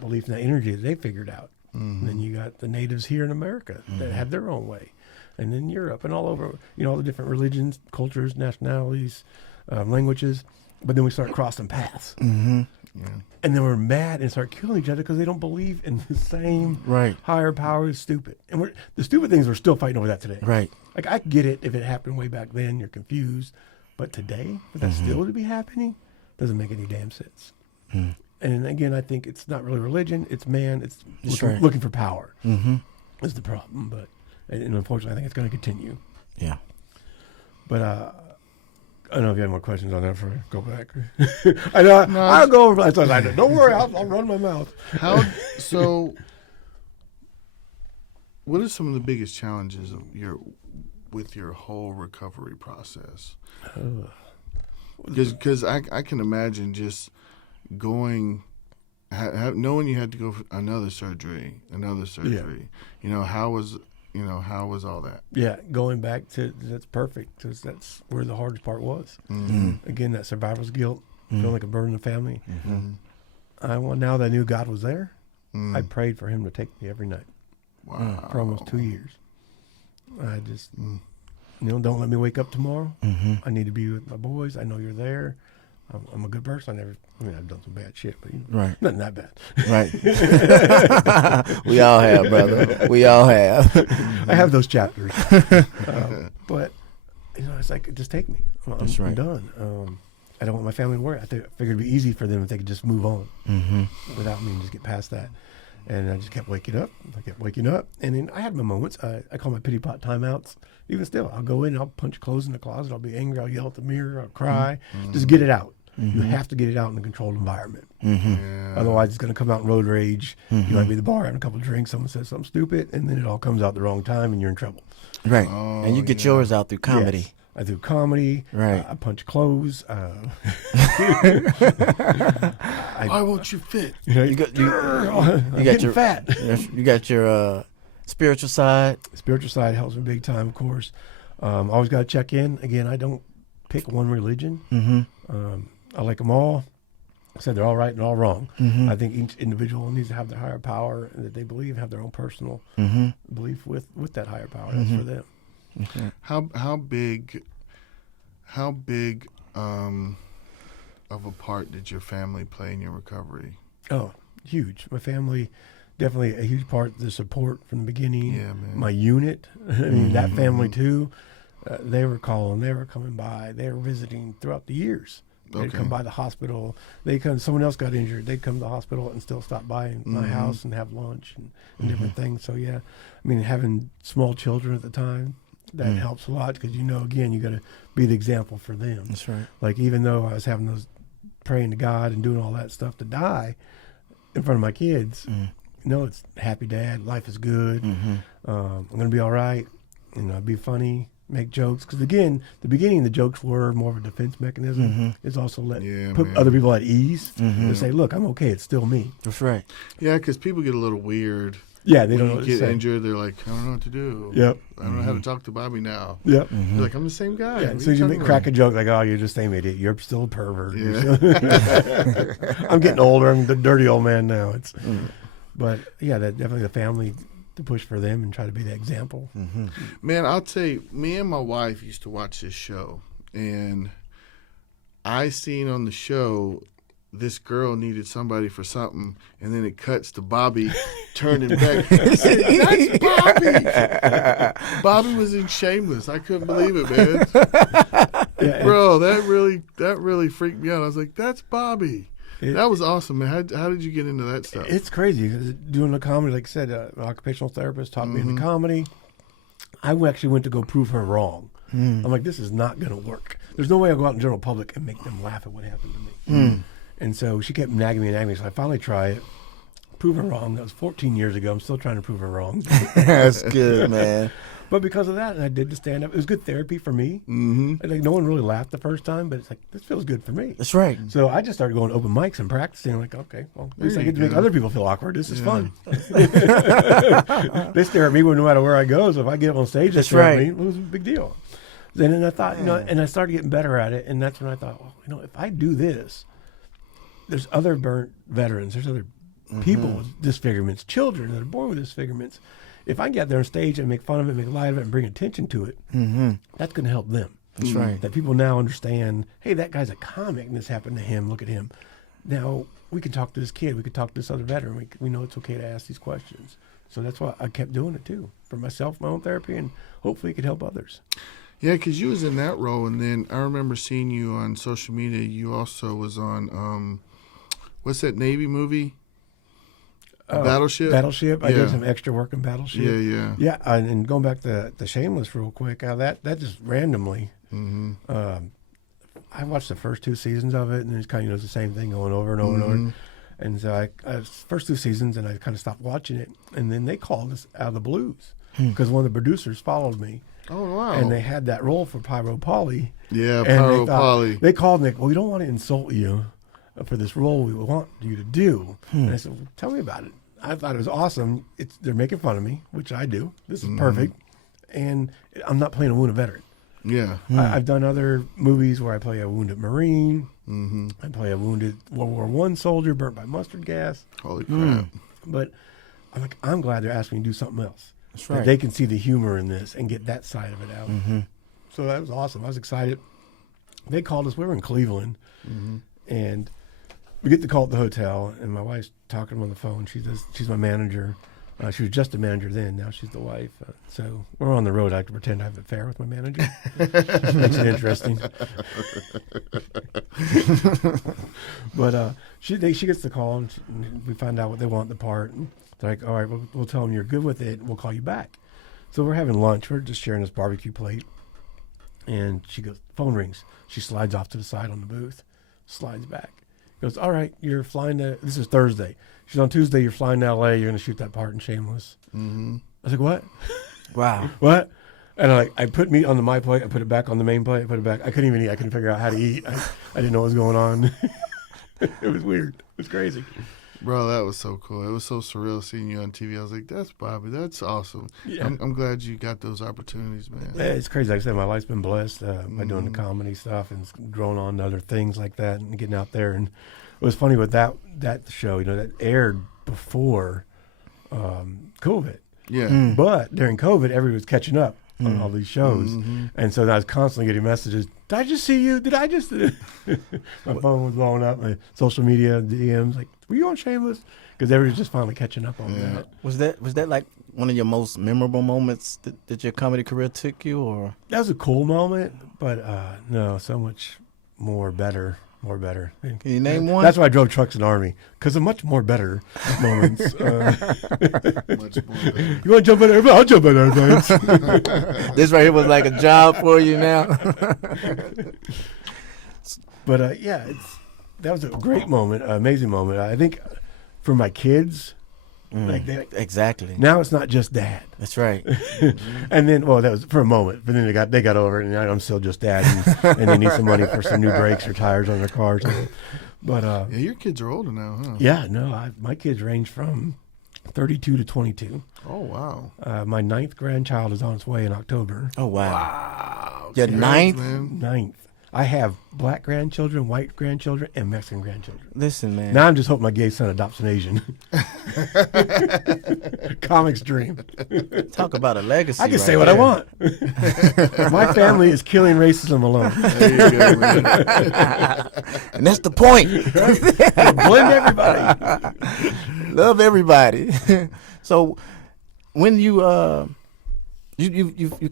belief and that energy that they figured out. And then you got the natives here in America that have their own way. And then Europe and all over, you know, all the different religions, cultures, nationalities, languages. But then we start crossing paths. Yeah. And then we're mad and start killing each other because they don't believe in the same higher power. Is stupid. And the stupid things, we're still fighting over that today. Right. Like, I get it if it happened way back then, you're confused. But today, for that still to be happening, doesn't make any damn sense. And again, I think it's not really religion. It's man. It's looking for power. Is the problem. But and unfortunately, I think it's going to continue. Yeah. But I don't know if you have more questions on that before I go back. I know. I'll go over. I don't worry. I'll run my mouth. What are some of the biggest challenges of with your whole recovery process? Because I can imagine just going, knowing you had to go for another surgery. Yeah. You know, how was all that? Yeah, going back to that's perfect because that's where the hardest part was. Again, that survivor's guilt, feeling like a burden on the family. Now that I knew God was there, I prayed for Him to take me every night. Wow. For almost 2 years. I just, don't let me wake up tomorrow. I need to be with my boys. I know you're there. I'm a good person. I've done some bad shit, but Right. nothing that bad. Right. We all have, brother. We all have. I have those chapters. But, it's like, just take me. That's right. I'm done. I don't want my family to worry. I figured it'd be easy for them if they could just move on without me and just get past that. And I just kept waking up. And then I had my moments. I call my pity pot timeouts. Even still, I'll go in, I'll punch clothes in the closet. I'll be angry. I'll yell at the mirror. I'll cry. Just get it out. You have to get it out in a controlled environment. Yeah. Otherwise, it's going to come out in road rage. You might be at the bar having a couple of drinks. Someone says something stupid, and then it all comes out the wrong time, and you're in trouble. Right. Oh, And you get yours out through comedy. Yes. I do comedy. Right. I punch clothes. Why won't you fit? You got your fat. You got your spiritual side. Spiritual side helps me big time, of course. Always got to check in. Again, I don't pick one religion. I like them all. I said they're all right and all wrong. I think each individual needs to have their higher power that they believe, have their own personal belief with that higher power. That's for them. How big of a part did your family play in your recovery? Oh, huge. My family, definitely a huge part. The support from the beginning. Yeah, man. My unit, I mean, that family too. They were calling. They were coming by. They were visiting throughout the years. They'd come by the hospital. Someone else got injured. They'd come to the hospital and still stop by my house and have lunch and different things. So yeah, I mean, having small children at the time, that helps a lot because again, you got to be the example for them. That's right. Like even though I was having those praying to God and doing all that stuff to die in front of my kids, it's happy dad. Life is good. I'm gonna be all right. Be funny. Make jokes because again, the beginning the jokes were more of a defense mechanism. It's also put other people at ease to say, "Look, I'm okay. It's still me." That's right. Yeah, because people get a little weird. Yeah, they when don't know you what get to say. injured. They're like, I don't know what to do. Yep. I don't know how to talk to Bobby now. Yep. You're like, I'm the same guy. Yeah, What as are soon as you talking crack a about? joke like, "Oh, you're just the same idiot. You're still a pervert." Yeah. I'm getting older. I'm the dirty old man now. But yeah, that definitely the family to push for them and try to be the example. Man, I'll tell you, me and my wife used to watch this show, and I seen on the show this girl needed somebody for something, and then it cuts to Bobby turning back. I said, that's Bobby. Bobby was in Shameless. I couldn't believe it, man. Yeah, Bro, that really freaked me out. I was like, that's Bobby. That was awesome, man. How did you get into that stuff? It's crazy because doing the comedy, like I said, an occupational therapist taught me the comedy. I actually went to go prove her wrong. I'm like, this is not going to work. There's no way I'll go out in the general public and make them laugh at what happened to me. And so she kept nagging me. So I finally tried it. Prove her wrong. That was 14 years ago. I'm still trying to prove her wrong. That's good, man. But because of that, and I did the stand-up. It was good therapy for me. Like no one really laughed the first time, but it's like, this feels good for me. That's right. So I just started going to open mics and practicing. I'm like, okay, well, at least I get to make other people feel awkward. This is fun. They stare at me no matter where I go. So if I get up on stage, they stare at me. It was a big deal. And then I thought, and I started getting better at it. And that's when I thought, well, if I do this, there's other burnt veterans. There's other people with disfigurements, children that are born with disfigurements. If I can get there on stage and make fun of it, make light of it, and bring attention to it, that's going to help them. That's right. That people now understand, hey, that guy's a comic and this happened to him. Look at him. Now we can talk to this kid. We can talk to this other veteran. We know it's okay to ask these questions. So that's why I kept doing it too, for myself, my own therapy, and hopefully it could help others. Yeah, because you was in that role, and then I remember seeing you on social media. You also was on, what's that Navy movie? Battleship? Battleship. I did some extra work in Battleship. Yeah. Yeah, and going back to Shameless real quick, that just randomly, I watched the first 2 seasons of it, and it's kind of the same thing going over and over and over. And so I first 2 seasons, and I kind of stopped watching it. And then they called us out of the blues because one of the producers followed me. Oh, wow. And they had that role for Pyro Polly. Yeah, And Pyro Polly. They called me, well, we don't want to insult you for this role we want you to do. And I said, well, tell me about it. I thought it was awesome. They're making fun of me, which I do. This is perfect. And I'm not playing a wounded veteran. Yeah. I've done other movies where I play a wounded Marine. I play a wounded World War I soldier burnt by mustard gas. Holy crap. But I'm glad they're asking me to do something else. That's That right. they can see the humor in this and get that side of it out. So that was awesome. I was excited. they called us. We were in Cleveland, and we get the call at the hotel, and my wife's talking to them on the phone. She's my manager. She was just a manager then. Now she's the wife. So we're on the road. I have to pretend I have an affair with my manager. Makes it interesting. But she gets the call, and we find out what they want in the part. And they're like, all right, we'll tell them you're good with it, and we'll call you back. So we're having lunch. We're just sharing this barbecue plate. And she goes, phone rings. She slides off to the side on the booth, slides back. Goes, all right, you're flying to, this is Thursday. She's on Tuesday, you're flying to L.A., you're going to shoot that part in Shameless. I was like, what? Wow. What? And I put meat on my plate, I put it back on the main plate, I put it back. I couldn't even eat. I couldn't figure out how to eat. I didn't know what was going on. It was weird. It was crazy. Bro, that was so cool. It was so surreal seeing you on TV. I was like, that's Bobby. That's awesome. Yeah. I'm glad you got those opportunities, man. Yeah, it's crazy. Like I said, my life's been blessed by doing the comedy stuff and growing on to other things like that and getting out there. And it was funny with that show, that aired before COVID. Yeah. But during COVID, everybody was catching up on all these shows. And so I was constantly getting messages. Did I just see you? Did I just? My phone was blowing up. My social media DMs, like, were you on Shameless? Because everybody's just finally catching up on that. Was that like one of your most memorable moments that your comedy career took you, or? That was a cool moment, but no, so much more better. Can you name one? That's why I drove trucks in the Army, because of much more better moments. Much more better. You want to jump in airplanes? I'll jump in airplanes. This right here was like a job for you now. But yeah, that was a great moment, amazing moment. I think for my kids, exactly. Now it's not just dad. That's right. And then, well, that was for a moment, but then they got over it, and I'm still just dad, and they need some money for some new brakes or tires on their cars. But yeah, your kids are older now, huh? Yeah, no, my kids range from 32 to 22. Oh wow. My 9th grandchild is on its way in October. Oh wow. Wow. Your ninth? 9th. I have black grandchildren, white grandchildren, and Mexican grandchildren. Listen, man. Now I'm just hoping my gay son adopts an Asian. Comic's dream. Talk about a legacy. I can say what I want. My family is killing racism alone. There you go, man. And that's the point. Blend everybody. Love everybody. So when you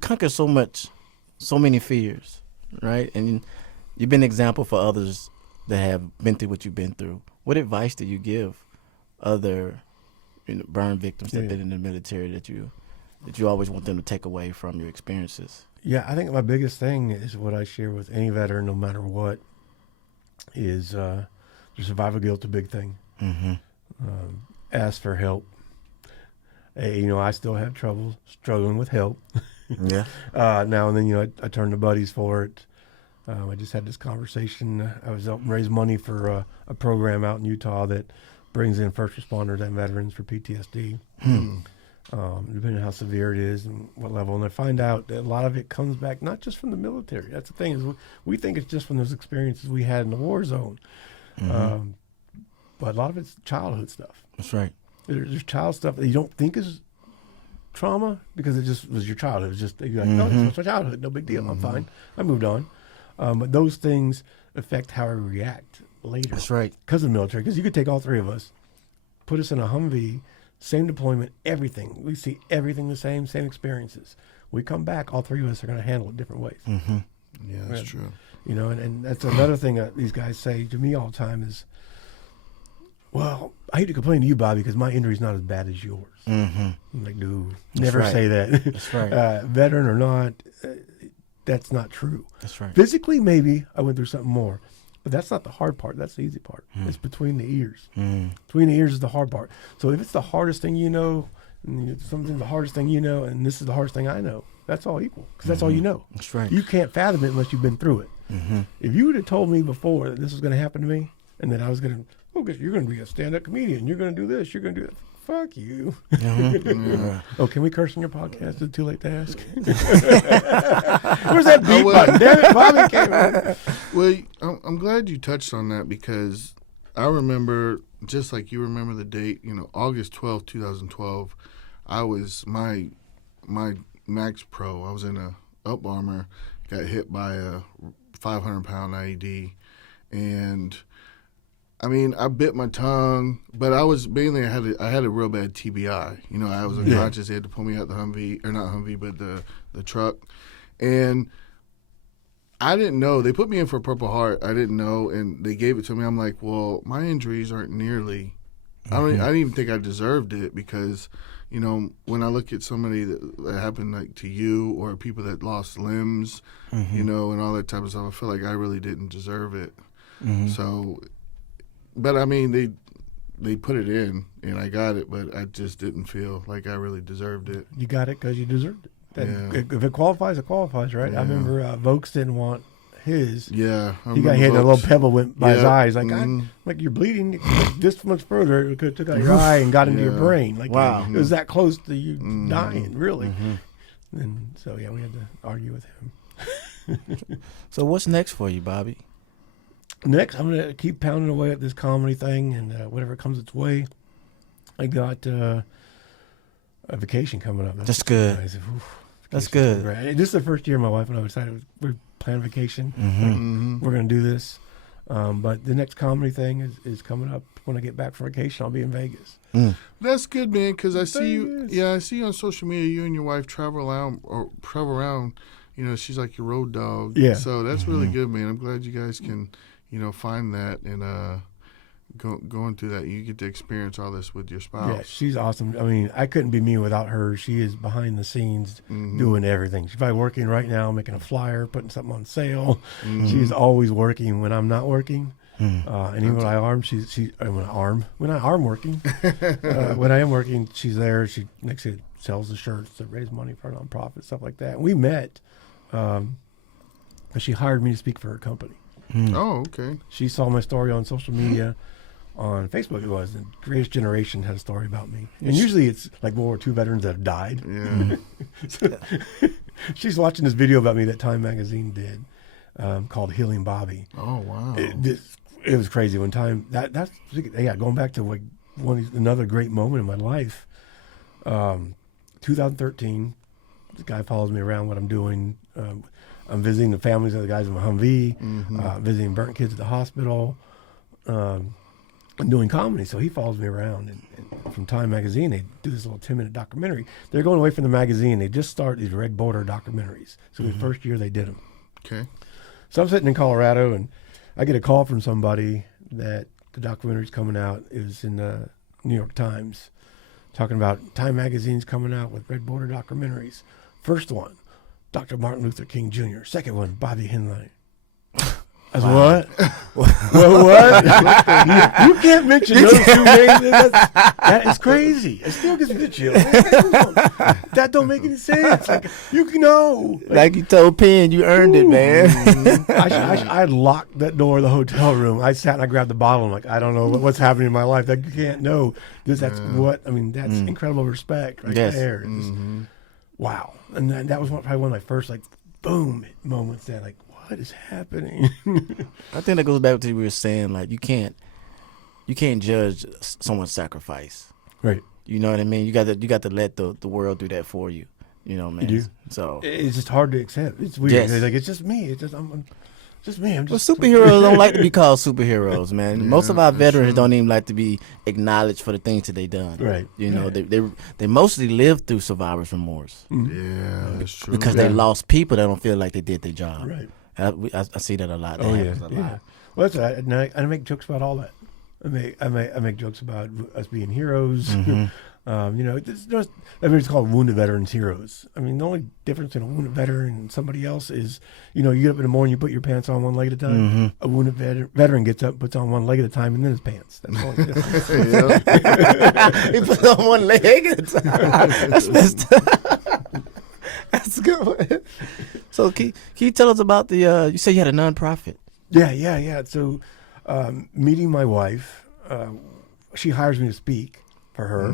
conquer so many fears, right? And you've been an example for others that have been through what you've been through. What advice do you give other burn victims that have been in the military that you always want them to take away from your experiences? Yeah, I think my biggest thing is what I share with any veteran, no matter what, is the survival guilt's a big thing. Ask for help. I still have trouble struggling with help. Yeah. Now and then, I turn to buddies for it. I just had this conversation. I was helping raise money for a program out in Utah that brings in first responders and veterans for PTSD. Depending on how severe it is and what level. And I find out that a lot of it comes back not just from the military. That's the thing, is we think it's just from those experiences we had in the war zone. But a lot of it's childhood stuff. That's right. There's child stuff that you don't think is trauma because it just was your childhood. It's just, you're like, no, it's my childhood. No big deal. I'm fine. I moved on. But those things affect how I react later. That's right. Because of the military. Because you could take all three of us, put us in a Humvee, same deployment, everything. We see everything the same experiences. We come back, all three of us are going to handle it different ways. Yeah, that's true. And that's another thing that these guys say to me all the time is, well, I hate to complain to you, Bobby, because my injury's not as bad as yours. I'm like, dude, never say that. That's right. Veteran or not, that's not true. That's right. Physically, maybe I went through something more, but that's not the hard part. That's the easy part. It's between the ears. Between the ears is the hard part. So if it's the hardest thing and something's the hardest thing and this is the hardest thing I know, that's all equal, because that's all you know. That's right. You can't fathom it unless you've been through it. If you would have told me before that this was going to happen to me and that I was going to, you're going to be a stand-up comedian, you're going to do this, you're going to do that. Fuck you. Oh, can we curse on your podcast? Is it too late to ask? Where's that beat button? Damn it, Bobby came in. Well, I'm glad you touched on that, because I remember, just like you remember the date, August 12th, 2012, I was my Max Pro. I was in a Up Armor, got hit by a 500-pound IED, and I mean, I bit my tongue, but I was mainly I had a real bad TBI. You know, I was unconscious. They had to pull me out the Humvee, or not Humvee, but the truck, and I didn't know. They put me in for a Purple Heart. I didn't know, and they gave it to me. I'm like, well, my injuries aren't nearly. I didn't even think I deserved it, because, you know, when I look at somebody that happened like to you, or people that lost limbs, you know, and all that type of stuff, I feel like I really didn't deserve it. So. But I mean, they put it in, and I got it, but I just didn't feel like I really deserved it. You got it because you deserved it. If it qualifies, it qualifies, right? Yeah. I remember Vokes didn't want his. Yeah, he got hit, and a little pebble went by his eyes. Like, like you're bleeding this much further. It could have took out your eye and got into your brain. Like, wow, it was that close to you dying, really. And so we had to argue with him. So what's next for you, Bobby? Next, I'm going to keep pounding away at this comedy thing, and whatever comes its way. I got a vacation coming up. That's good. Nice. That's good. Right. This is the first year my wife and I decided we're planning vacation. We're going to do this. But the next comedy thing is coming up. When I get back from vacation, I'll be in Vegas. That's good, man, because I see you. Yeah, I see you on social media. You and your wife travel around. You know, she's like your road dog. Yeah. So that's really good, man. I'm glad you guys can, you know, find that and going through that. You get to experience all this with your spouse. Yeah, she's awesome. I mean, I couldn't be me without her. She is behind the scenes doing everything. She's probably working right now, making a flyer, putting something on sale. She's always working when I'm not working. And even when I arm, when I arm working, when I am working, she's there. She next to sells the shirts to raise money for a nonprofit, stuff like that. We met. She hired me to speak for her company. Oh, okay. She saw my story on social media, on Facebook it was, and Greatest Generation had a story about me. And usually it's like World War II veterans that have died. Yeah. So, she's watching this video about me that Time Magazine did, called Healing Bobby. Oh, wow. It was crazy. When Time, that's going back to like another great moment in my life. 2013, this guy follows me around what I'm doing. I'm visiting the families of the guys in my Humvee, visiting burnt kids at the hospital, and doing comedy. So he follows me around. And from Time Magazine, they do this little 10-minute documentary. They're going away from the magazine. They just start these Red Border documentaries. So the first year they did them. Okay. So I'm sitting in Colorado, and I get a call from somebody that the documentary's coming out. It was in the New York Times, talking about Time Magazine's coming out with Red Border documentaries. First one, Dr. Martin Luther King Jr. Second one, Bobby Henline. As what? Well, what? you can't mention those two names. That is crazy. It still gives me the chills. That don't make any sense. Like, you know. Like you told Penn, you earned it, man. I locked that door of the hotel room. I sat and I grabbed the bottle. I'm like, I don't know what's happening in my life. That you can't know. That's what, I mean, that's incredible respect right there. Wow. And that was probably one of my first, like, boom moments there. Like, what is happening? I think that goes back to what we were saying. Like, you can't judge someone's sacrifice. Right. You know what I mean? You got to let the world do that for you. You know, man. You do. So it's just hard to accept. It's weird. Yes. It's like, it's just me. It's just I'm just me. Superheroes don't like to be called superheroes, man. Most of our veterans don't even like to be acknowledged for the things that they done. Right. You know, they mostly live through survivor's remorse. Yeah, that's true. Because they lost people that don't feel like they did their job. Right. I see that a lot. Oh yeah. Well, that's right. And I make jokes about all that. I make jokes about us being heroes. You know, it's called wounded veterans heroes. I mean, the only difference in a wounded veteran and somebody else is, you know, you get up in the morning, you put your pants on one leg at a time. A wounded veteran gets up, puts on one leg at a time, and then his pants. That's the only difference. He puts on one leg at a time. That's messed up. That's a good one. So can you tell us about the, you said you had a nonprofit. Yeah. So meeting my wife, she hires me to speak for her.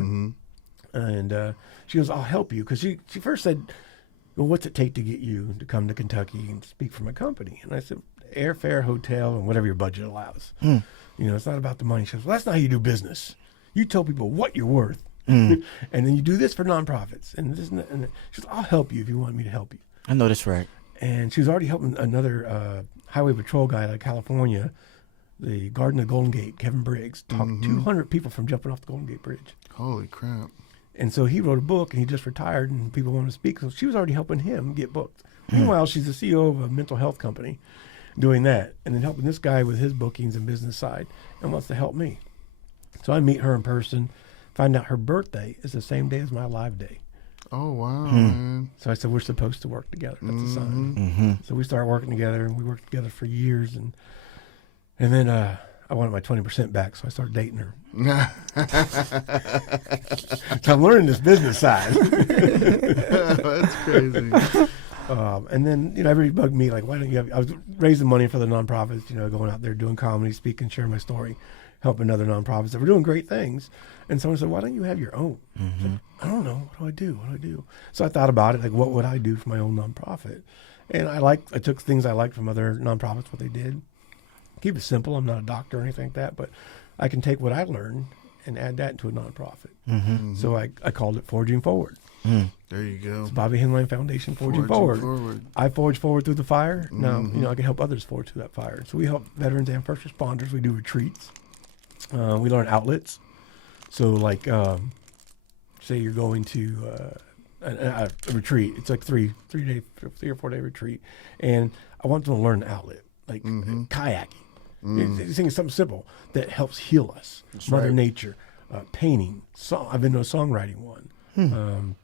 And she goes, I'll help you. Because she first said, well, what's it take to get you to come to Kentucky and speak for my company? And I said, airfare, hotel, and whatever your budget allows. You know, it's not about the money. She goes, well, that's not how you do business. You tell people what you're worth. And then you do this for nonprofits. And she goes, I'll help you if you want me to help you. I know that's right. And she was already helping another highway patrol guy out of California, the Garden of Golden Gate, Kevin Briggs, talked 200 people from jumping off the Golden Gate Bridge. Holy crap. And so he wrote a book, and he just retired, and people wanted to speak. So she was already helping him get booked. Meanwhile, she's the CEO of a mental health company doing that, and then helping this guy with his bookings and business side, and wants to help me. So I meet her in person, find out her birthday is the same day as my live day. Oh, wow, man. So I said, we're supposed to work together. That's a sign. So we started working together, and we worked together for years. And then I wanted my 20% back, so I started dating her. So I'm learning this business side. That's crazy. And then, everybody bugged me, like, why don't you have, I was raising money for the nonprofits, going out there doing comedy, speaking, sharing my story, helping other nonprofits that were doing great things. And someone said, why don't you have your own? Like, I don't know. What do I do? So I thought about it, like, what would I do for my own nonprofit? And I took things I liked from other nonprofits, what they did. Keep it simple. I'm not a doctor or anything like that, but I can take what I learned and add that into a nonprofit. So I called it Forging Forward. There you go. It's Bobby Henline Foundation, Forging Forward. I forge forward through the fire. Now, I can help others forge through that fire. So we help veterans and first responders. We do retreats. We learn outlets. So, like, say you're going to a retreat. It's like 3 or 4 day retreat, and I want them to learn an outlet, like kayaking. These things, something simple that helps heal us. That's Mother right. Nature, painting. I've been to a songwriting one.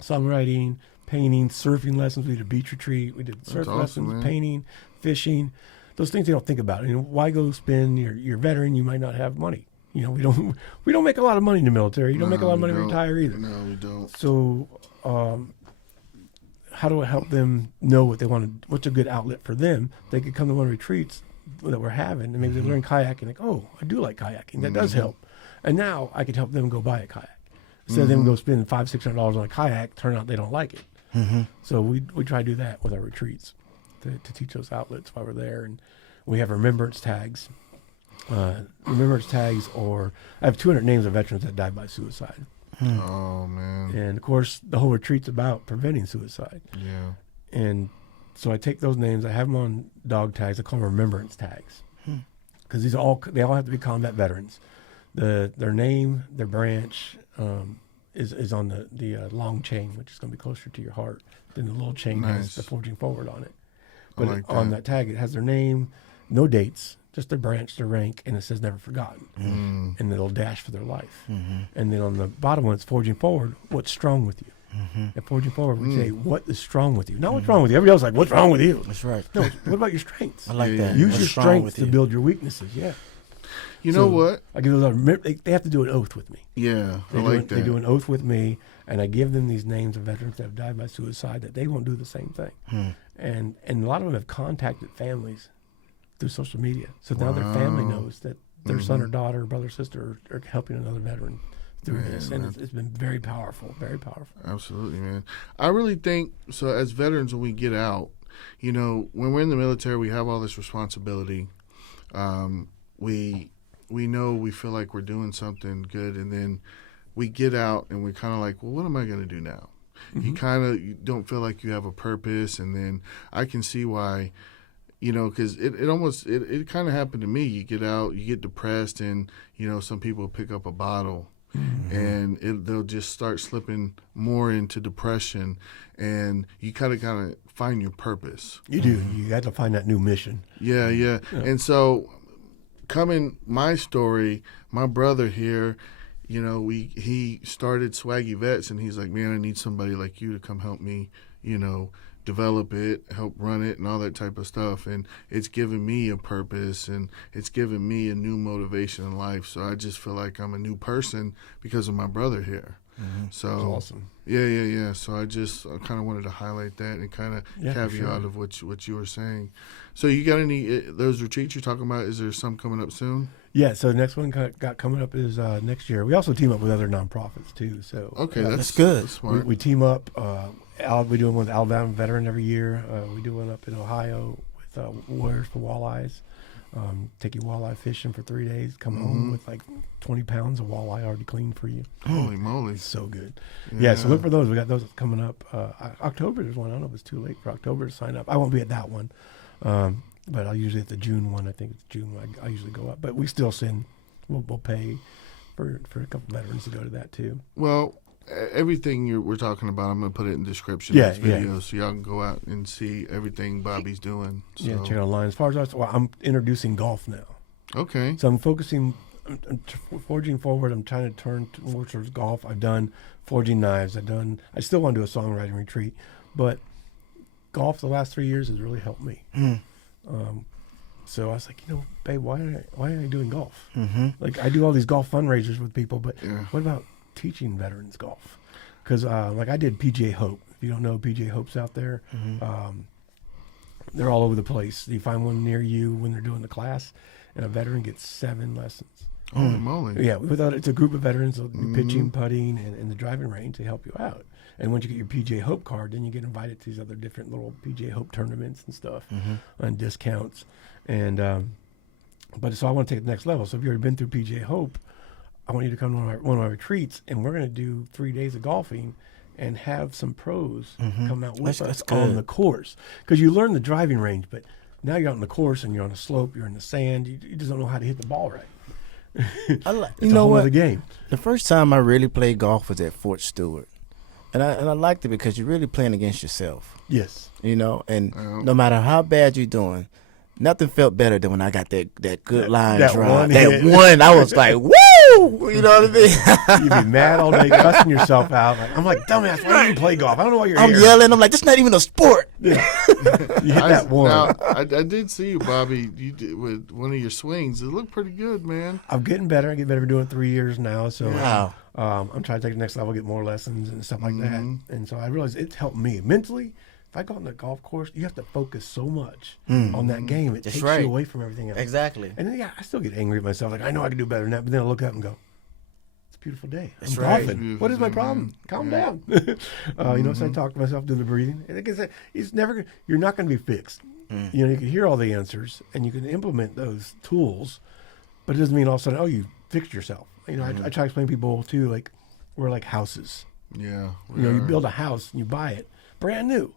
Songwriting, painting, surfing lessons. We did a beach retreat. We did surf lessons, man. painting, fishing. Those things you don't think about. Why go spend your veteran? You might not have money. We don't make a lot of money in the military. You don't make a lot of money to retire either. No, we don't. So, how do I help them know what they want to? What's a good outlet for them? They could come to one of the retreats that we're having, and maybe they learn kayaking. Like, oh, I do like kayaking. That does help. And now I could help them go buy a kayak instead of them go spend $500-$600 on a kayak. Turn out they don't like it. So we try to do that with our retreats to teach those outlets while we're there, and we have remembrance tags. Or I have 200 names of veterans that died by suicide. Oh, man. And of course, the whole retreat's about preventing suicide. Yeah. And so I take those names, I have them on dog tags. I call them remembrance tags, because they all have to be combat veterans. Their name, their branch is on the long chain, which is going to be closer to your heart than the little chain has the Forging Forward on it. But like on that tag, it has their name, no dates, just their branch, their rank, and it says never forgotten. And it'll dash for their life. And then on the bottom one, it's Forging Forward, what's strong with you? And Forging Forward, we say, what is strong with you? Not what's wrong with you. Everybody else is like, what's wrong with you? That's right. No, what about your strengths? I like that. Use What's your strong strengths with to you? build your weaknesses. Yeah. You know what? I give those. They have to do an oath with me. Yeah, that. They do an oath with me, and I give them these names of veterans that have died by suicide that they won't do the same thing. And a lot of them have contacted families through social media, so now their family knows that their son or daughter, or brother, or sister are helping another veteran through this, and it's been very powerful, very powerful. Absolutely, man. I really think so. As veterans, when we get out, when we're in the military, we have all this responsibility. We know we feel like we're doing something good, and then we get out and we're kind of like, well, what am I going to do now? You don't feel like you have a purpose, and then I can see why, because it kind of happened to me. You get out, you get depressed, and some people pick up a bottle, and they'll just start slipping more into depression, and you kind of find your purpose. You do. You got to find that new mission. Yeah. And so, my story, my brother here, he started Swaggy Vets, and he's like, man, I need somebody like you to come help me, develop it, help run it, and all that type of stuff. And it's given me a purpose, and it's given me a new motivation in life. So I just feel like I'm a new person because of my brother here. So That's awesome. Yeah. So I kind of wanted to highlight that and kind of caveat of what you were saying. So you got any those retreats you're talking about? Is there some coming up soon? Yeah. So the next one got coming up is next year. We also team up with other nonprofits too. So okay, that's good. That's smart. We team up. We do one with Alabama Veteran every year. We do one up in Ohio with Warriors for Walleyes. take you walleye fishing for 3 days, come home with like 20 pounds of walleye already cleaned for you. Holy moly. It's so good. Yeah, so look for those. We got those coming up. October, there's one. I don't know if it's too late for October to sign up. I won't be at that one. But I'll usually at the June one. I think it's June. I usually go up. But we still we'll pay for a couple veterans to go to that too. Well, everything we're talking about, I'm going to put it in the description of this video so y'all can go out and see everything Bobby's doing. So. Yeah, check it online. As far as I'm introducing golf now. Okay. So I'm focusing, I'm forging forward. I'm trying to turn more towards golf. I've done forging knives. I still want to do a songwriting retreat, but golf the last 3 years has really helped me. So I was like, babe, why aren't I doing golf? Like I do all these golf fundraisers with people, but what about teaching veterans golf? Because like I did PGA Hope. If you don't know PGA Hope's out there, they're all over the place. You find one near you when they're doing the class, and a veteran gets 7 lessons. Holy moly. Yeah, it's a group of veterans. They'll be pitching, putting, and the driving range to help you out. And once you get your PGA Hope card, then you get invited to these other different little PGA Hope tournaments and stuff and discounts. And but so I want to take it to the next level. So if you've already been through PGA Hope, I want you to come to one of my retreats, and we're going to do 3 days of golfing and have some pros come out with us on the course. Because you learn the driving range, but now you're out on the course and you're on a slope, you're in the sand, you just don't know how to hit the ball right. You know what? The game. The first time I really played golf was at Fort Stewart. And I liked it because you're really playing against yourself. Yes. And no matter how bad you're doing, nothing felt better than when I got that good line drive. That one, I was like, woo! You know what I mean? You'd be mad all day, cussing yourself out. I'm like, dumbass, why do you play golf? I don't know why you're here. I'm yelling. I'm like, this is not even a sport. Yeah. You hit that one. Now, I did see you, Bobby, you did, with one of your swings. It looked pretty good, man. I'm getting better. I get better for doing it 3 years now. So wow. I'm trying to take the next level, get more lessons and stuff like that. And so I realized it's helped me mentally. If I go on the golf course, you have to focus so much on that game. It takes you away from everything else. Exactly. And then, I still get angry at myself. Like, I know I can do better than that. But then I look up and go, it's a beautiful day. I'm golfing. What is my problem? Calm down. So I talk to myself, do the breathing. And like I said, you're not going to be fixed. You can hear all the answers and you can implement those tools, but it doesn't mean all of a sudden, you fixed yourself. I try to explain to people too, like, we're like houses. Yeah. You build a house and you buy it brand new.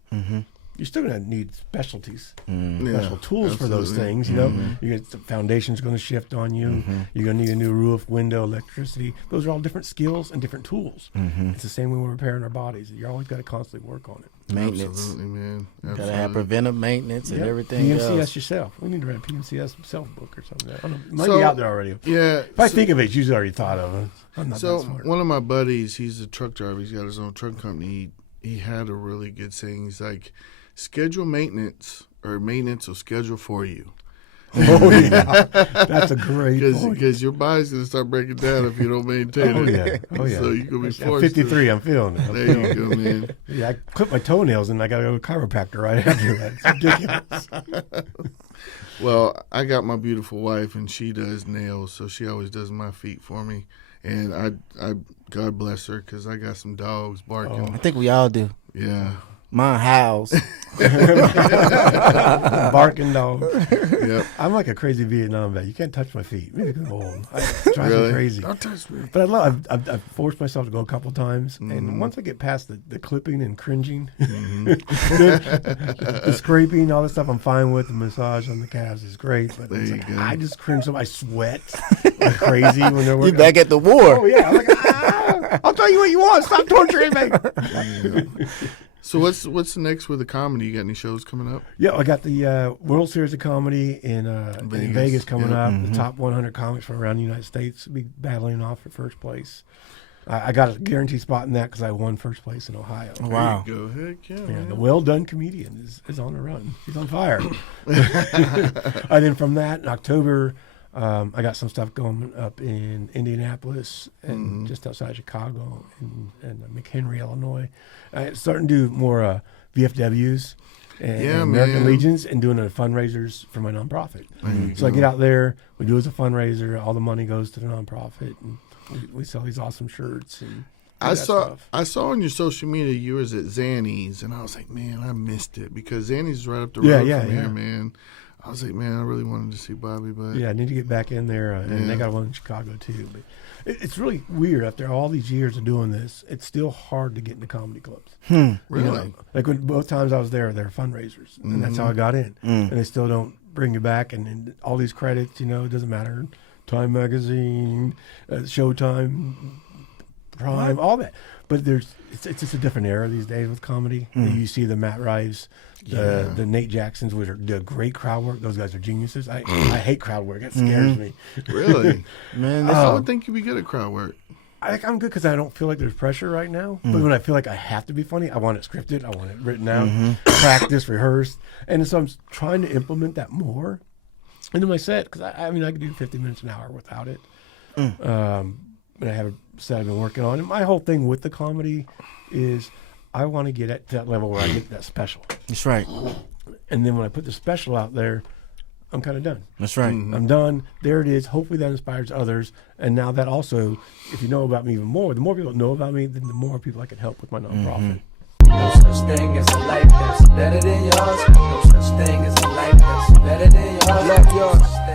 You're still going to need specialties, special tools for those things. You get the foundation's going to shift on you. You're going to need a new roof, window, electricity. Those are all different skills and different tools. It's the same when we're repairing our bodies. You're always got to constantly work on it. Maintenance. Absolutely, man. Got to have preventive maintenance and everything PMCS else. yourself. We need to write a PMCS self book or something. I don't know. It might be out there already. Yeah. If I think of it, it's usually already thought of it. I'm not that smart. One of my buddies, he's a truck driver. He's got his own truck company. He had a really good saying. He's like, schedule maintenance, or maintenance will schedule for you. Oh, yeah. That's a great point. Because your body's going to start breaking down if you don't maintain it. Oh, yeah. So you're going to be At forced 53, I'm feeling it. There you go, man. Yeah, I clip my toenails and I got to go to a chiropractor right after that. It's ridiculous. Well, I got my beautiful wife, and she does nails, so she always does my feet for me. And I God bless her, because I got some dogs barking. I think we all do. Yeah. Mine howls. Barking dog. Yep. I'm like a crazy Vietnam vet. You can't touch my feet. Maybe get old. It drives me crazy. Don't touch me. But I've forced myself to go a couple times, and once I get past the clipping and cringing, the scraping, all that stuff, I'm fine with. The massage on the calves is great, but it's like, I just cringe. So I sweat like crazy when they're working. You back at the war. Oh yeah. I'm like, I'll tell you what you want. Stop torturing me. So what's next with the comedy? You got any shows coming up? Yeah, I got the World Series of Comedy in Vegas coming up. The top 100 comics from around the United States will be battling off for first place. I got a guaranteed spot in that because I won first place in Ohio. Oh, wow. There you go. Heck yeah, man. The well-done comedian is on the run. He's on fire. And then from that, in October, I got some stuff going up in Indianapolis and just outside Chicago and McHenry, Illinois. Starting to do more VFWs and American Legions and doing fundraisers for my nonprofit. So I get out there, we do it as a fundraiser, all the money goes to the nonprofit, and we sell these awesome shirts. And I saw on your social media you was at Zanny's, and I was like, man, I missed it, because Zanny's is right up the road from here, man. I was like, man, I really wanted to see Bobby, but Yeah, I need to get back in there, and they got one in Chicago too. But it's really weird after all these years of doing this. It's still hard to get into comedy clubs. really, You know, like when both times I was there, they're fundraisers, and that's how I got in. And they still don't bring you back, and all these credits. You know, it doesn't matter. Time Magazine, Showtime, Prime, all that. But it's just a different era these days with comedy. You see the Matt Rives, the Nate Jacksons, which are the great crowd work. Those guys are geniuses. I hate crowd work. It scares me. really, Man, I would think you'd be good at crowd work. I'm good because I don't feel like there's pressure right now. But when I feel like I have to be funny, I want it scripted. I want it written out, practiced, rehearsed. And so I'm trying to implement that more into my set because I mean, I could do 50 minutes an hour without it. And I have a set I've been working on. And my whole thing with the comedy is I want to get at that level where I get that special. That's right. And then when I put the special out there, I'm kind of done. That's right. I'm done. There it is. Hopefully that inspires others. And now that also, if you know about me even more, the more people know about me, then the more people I can help with my nonprofit. No such thing as a life that's better than yours. No such thing as a life that's better than yours. Love yours.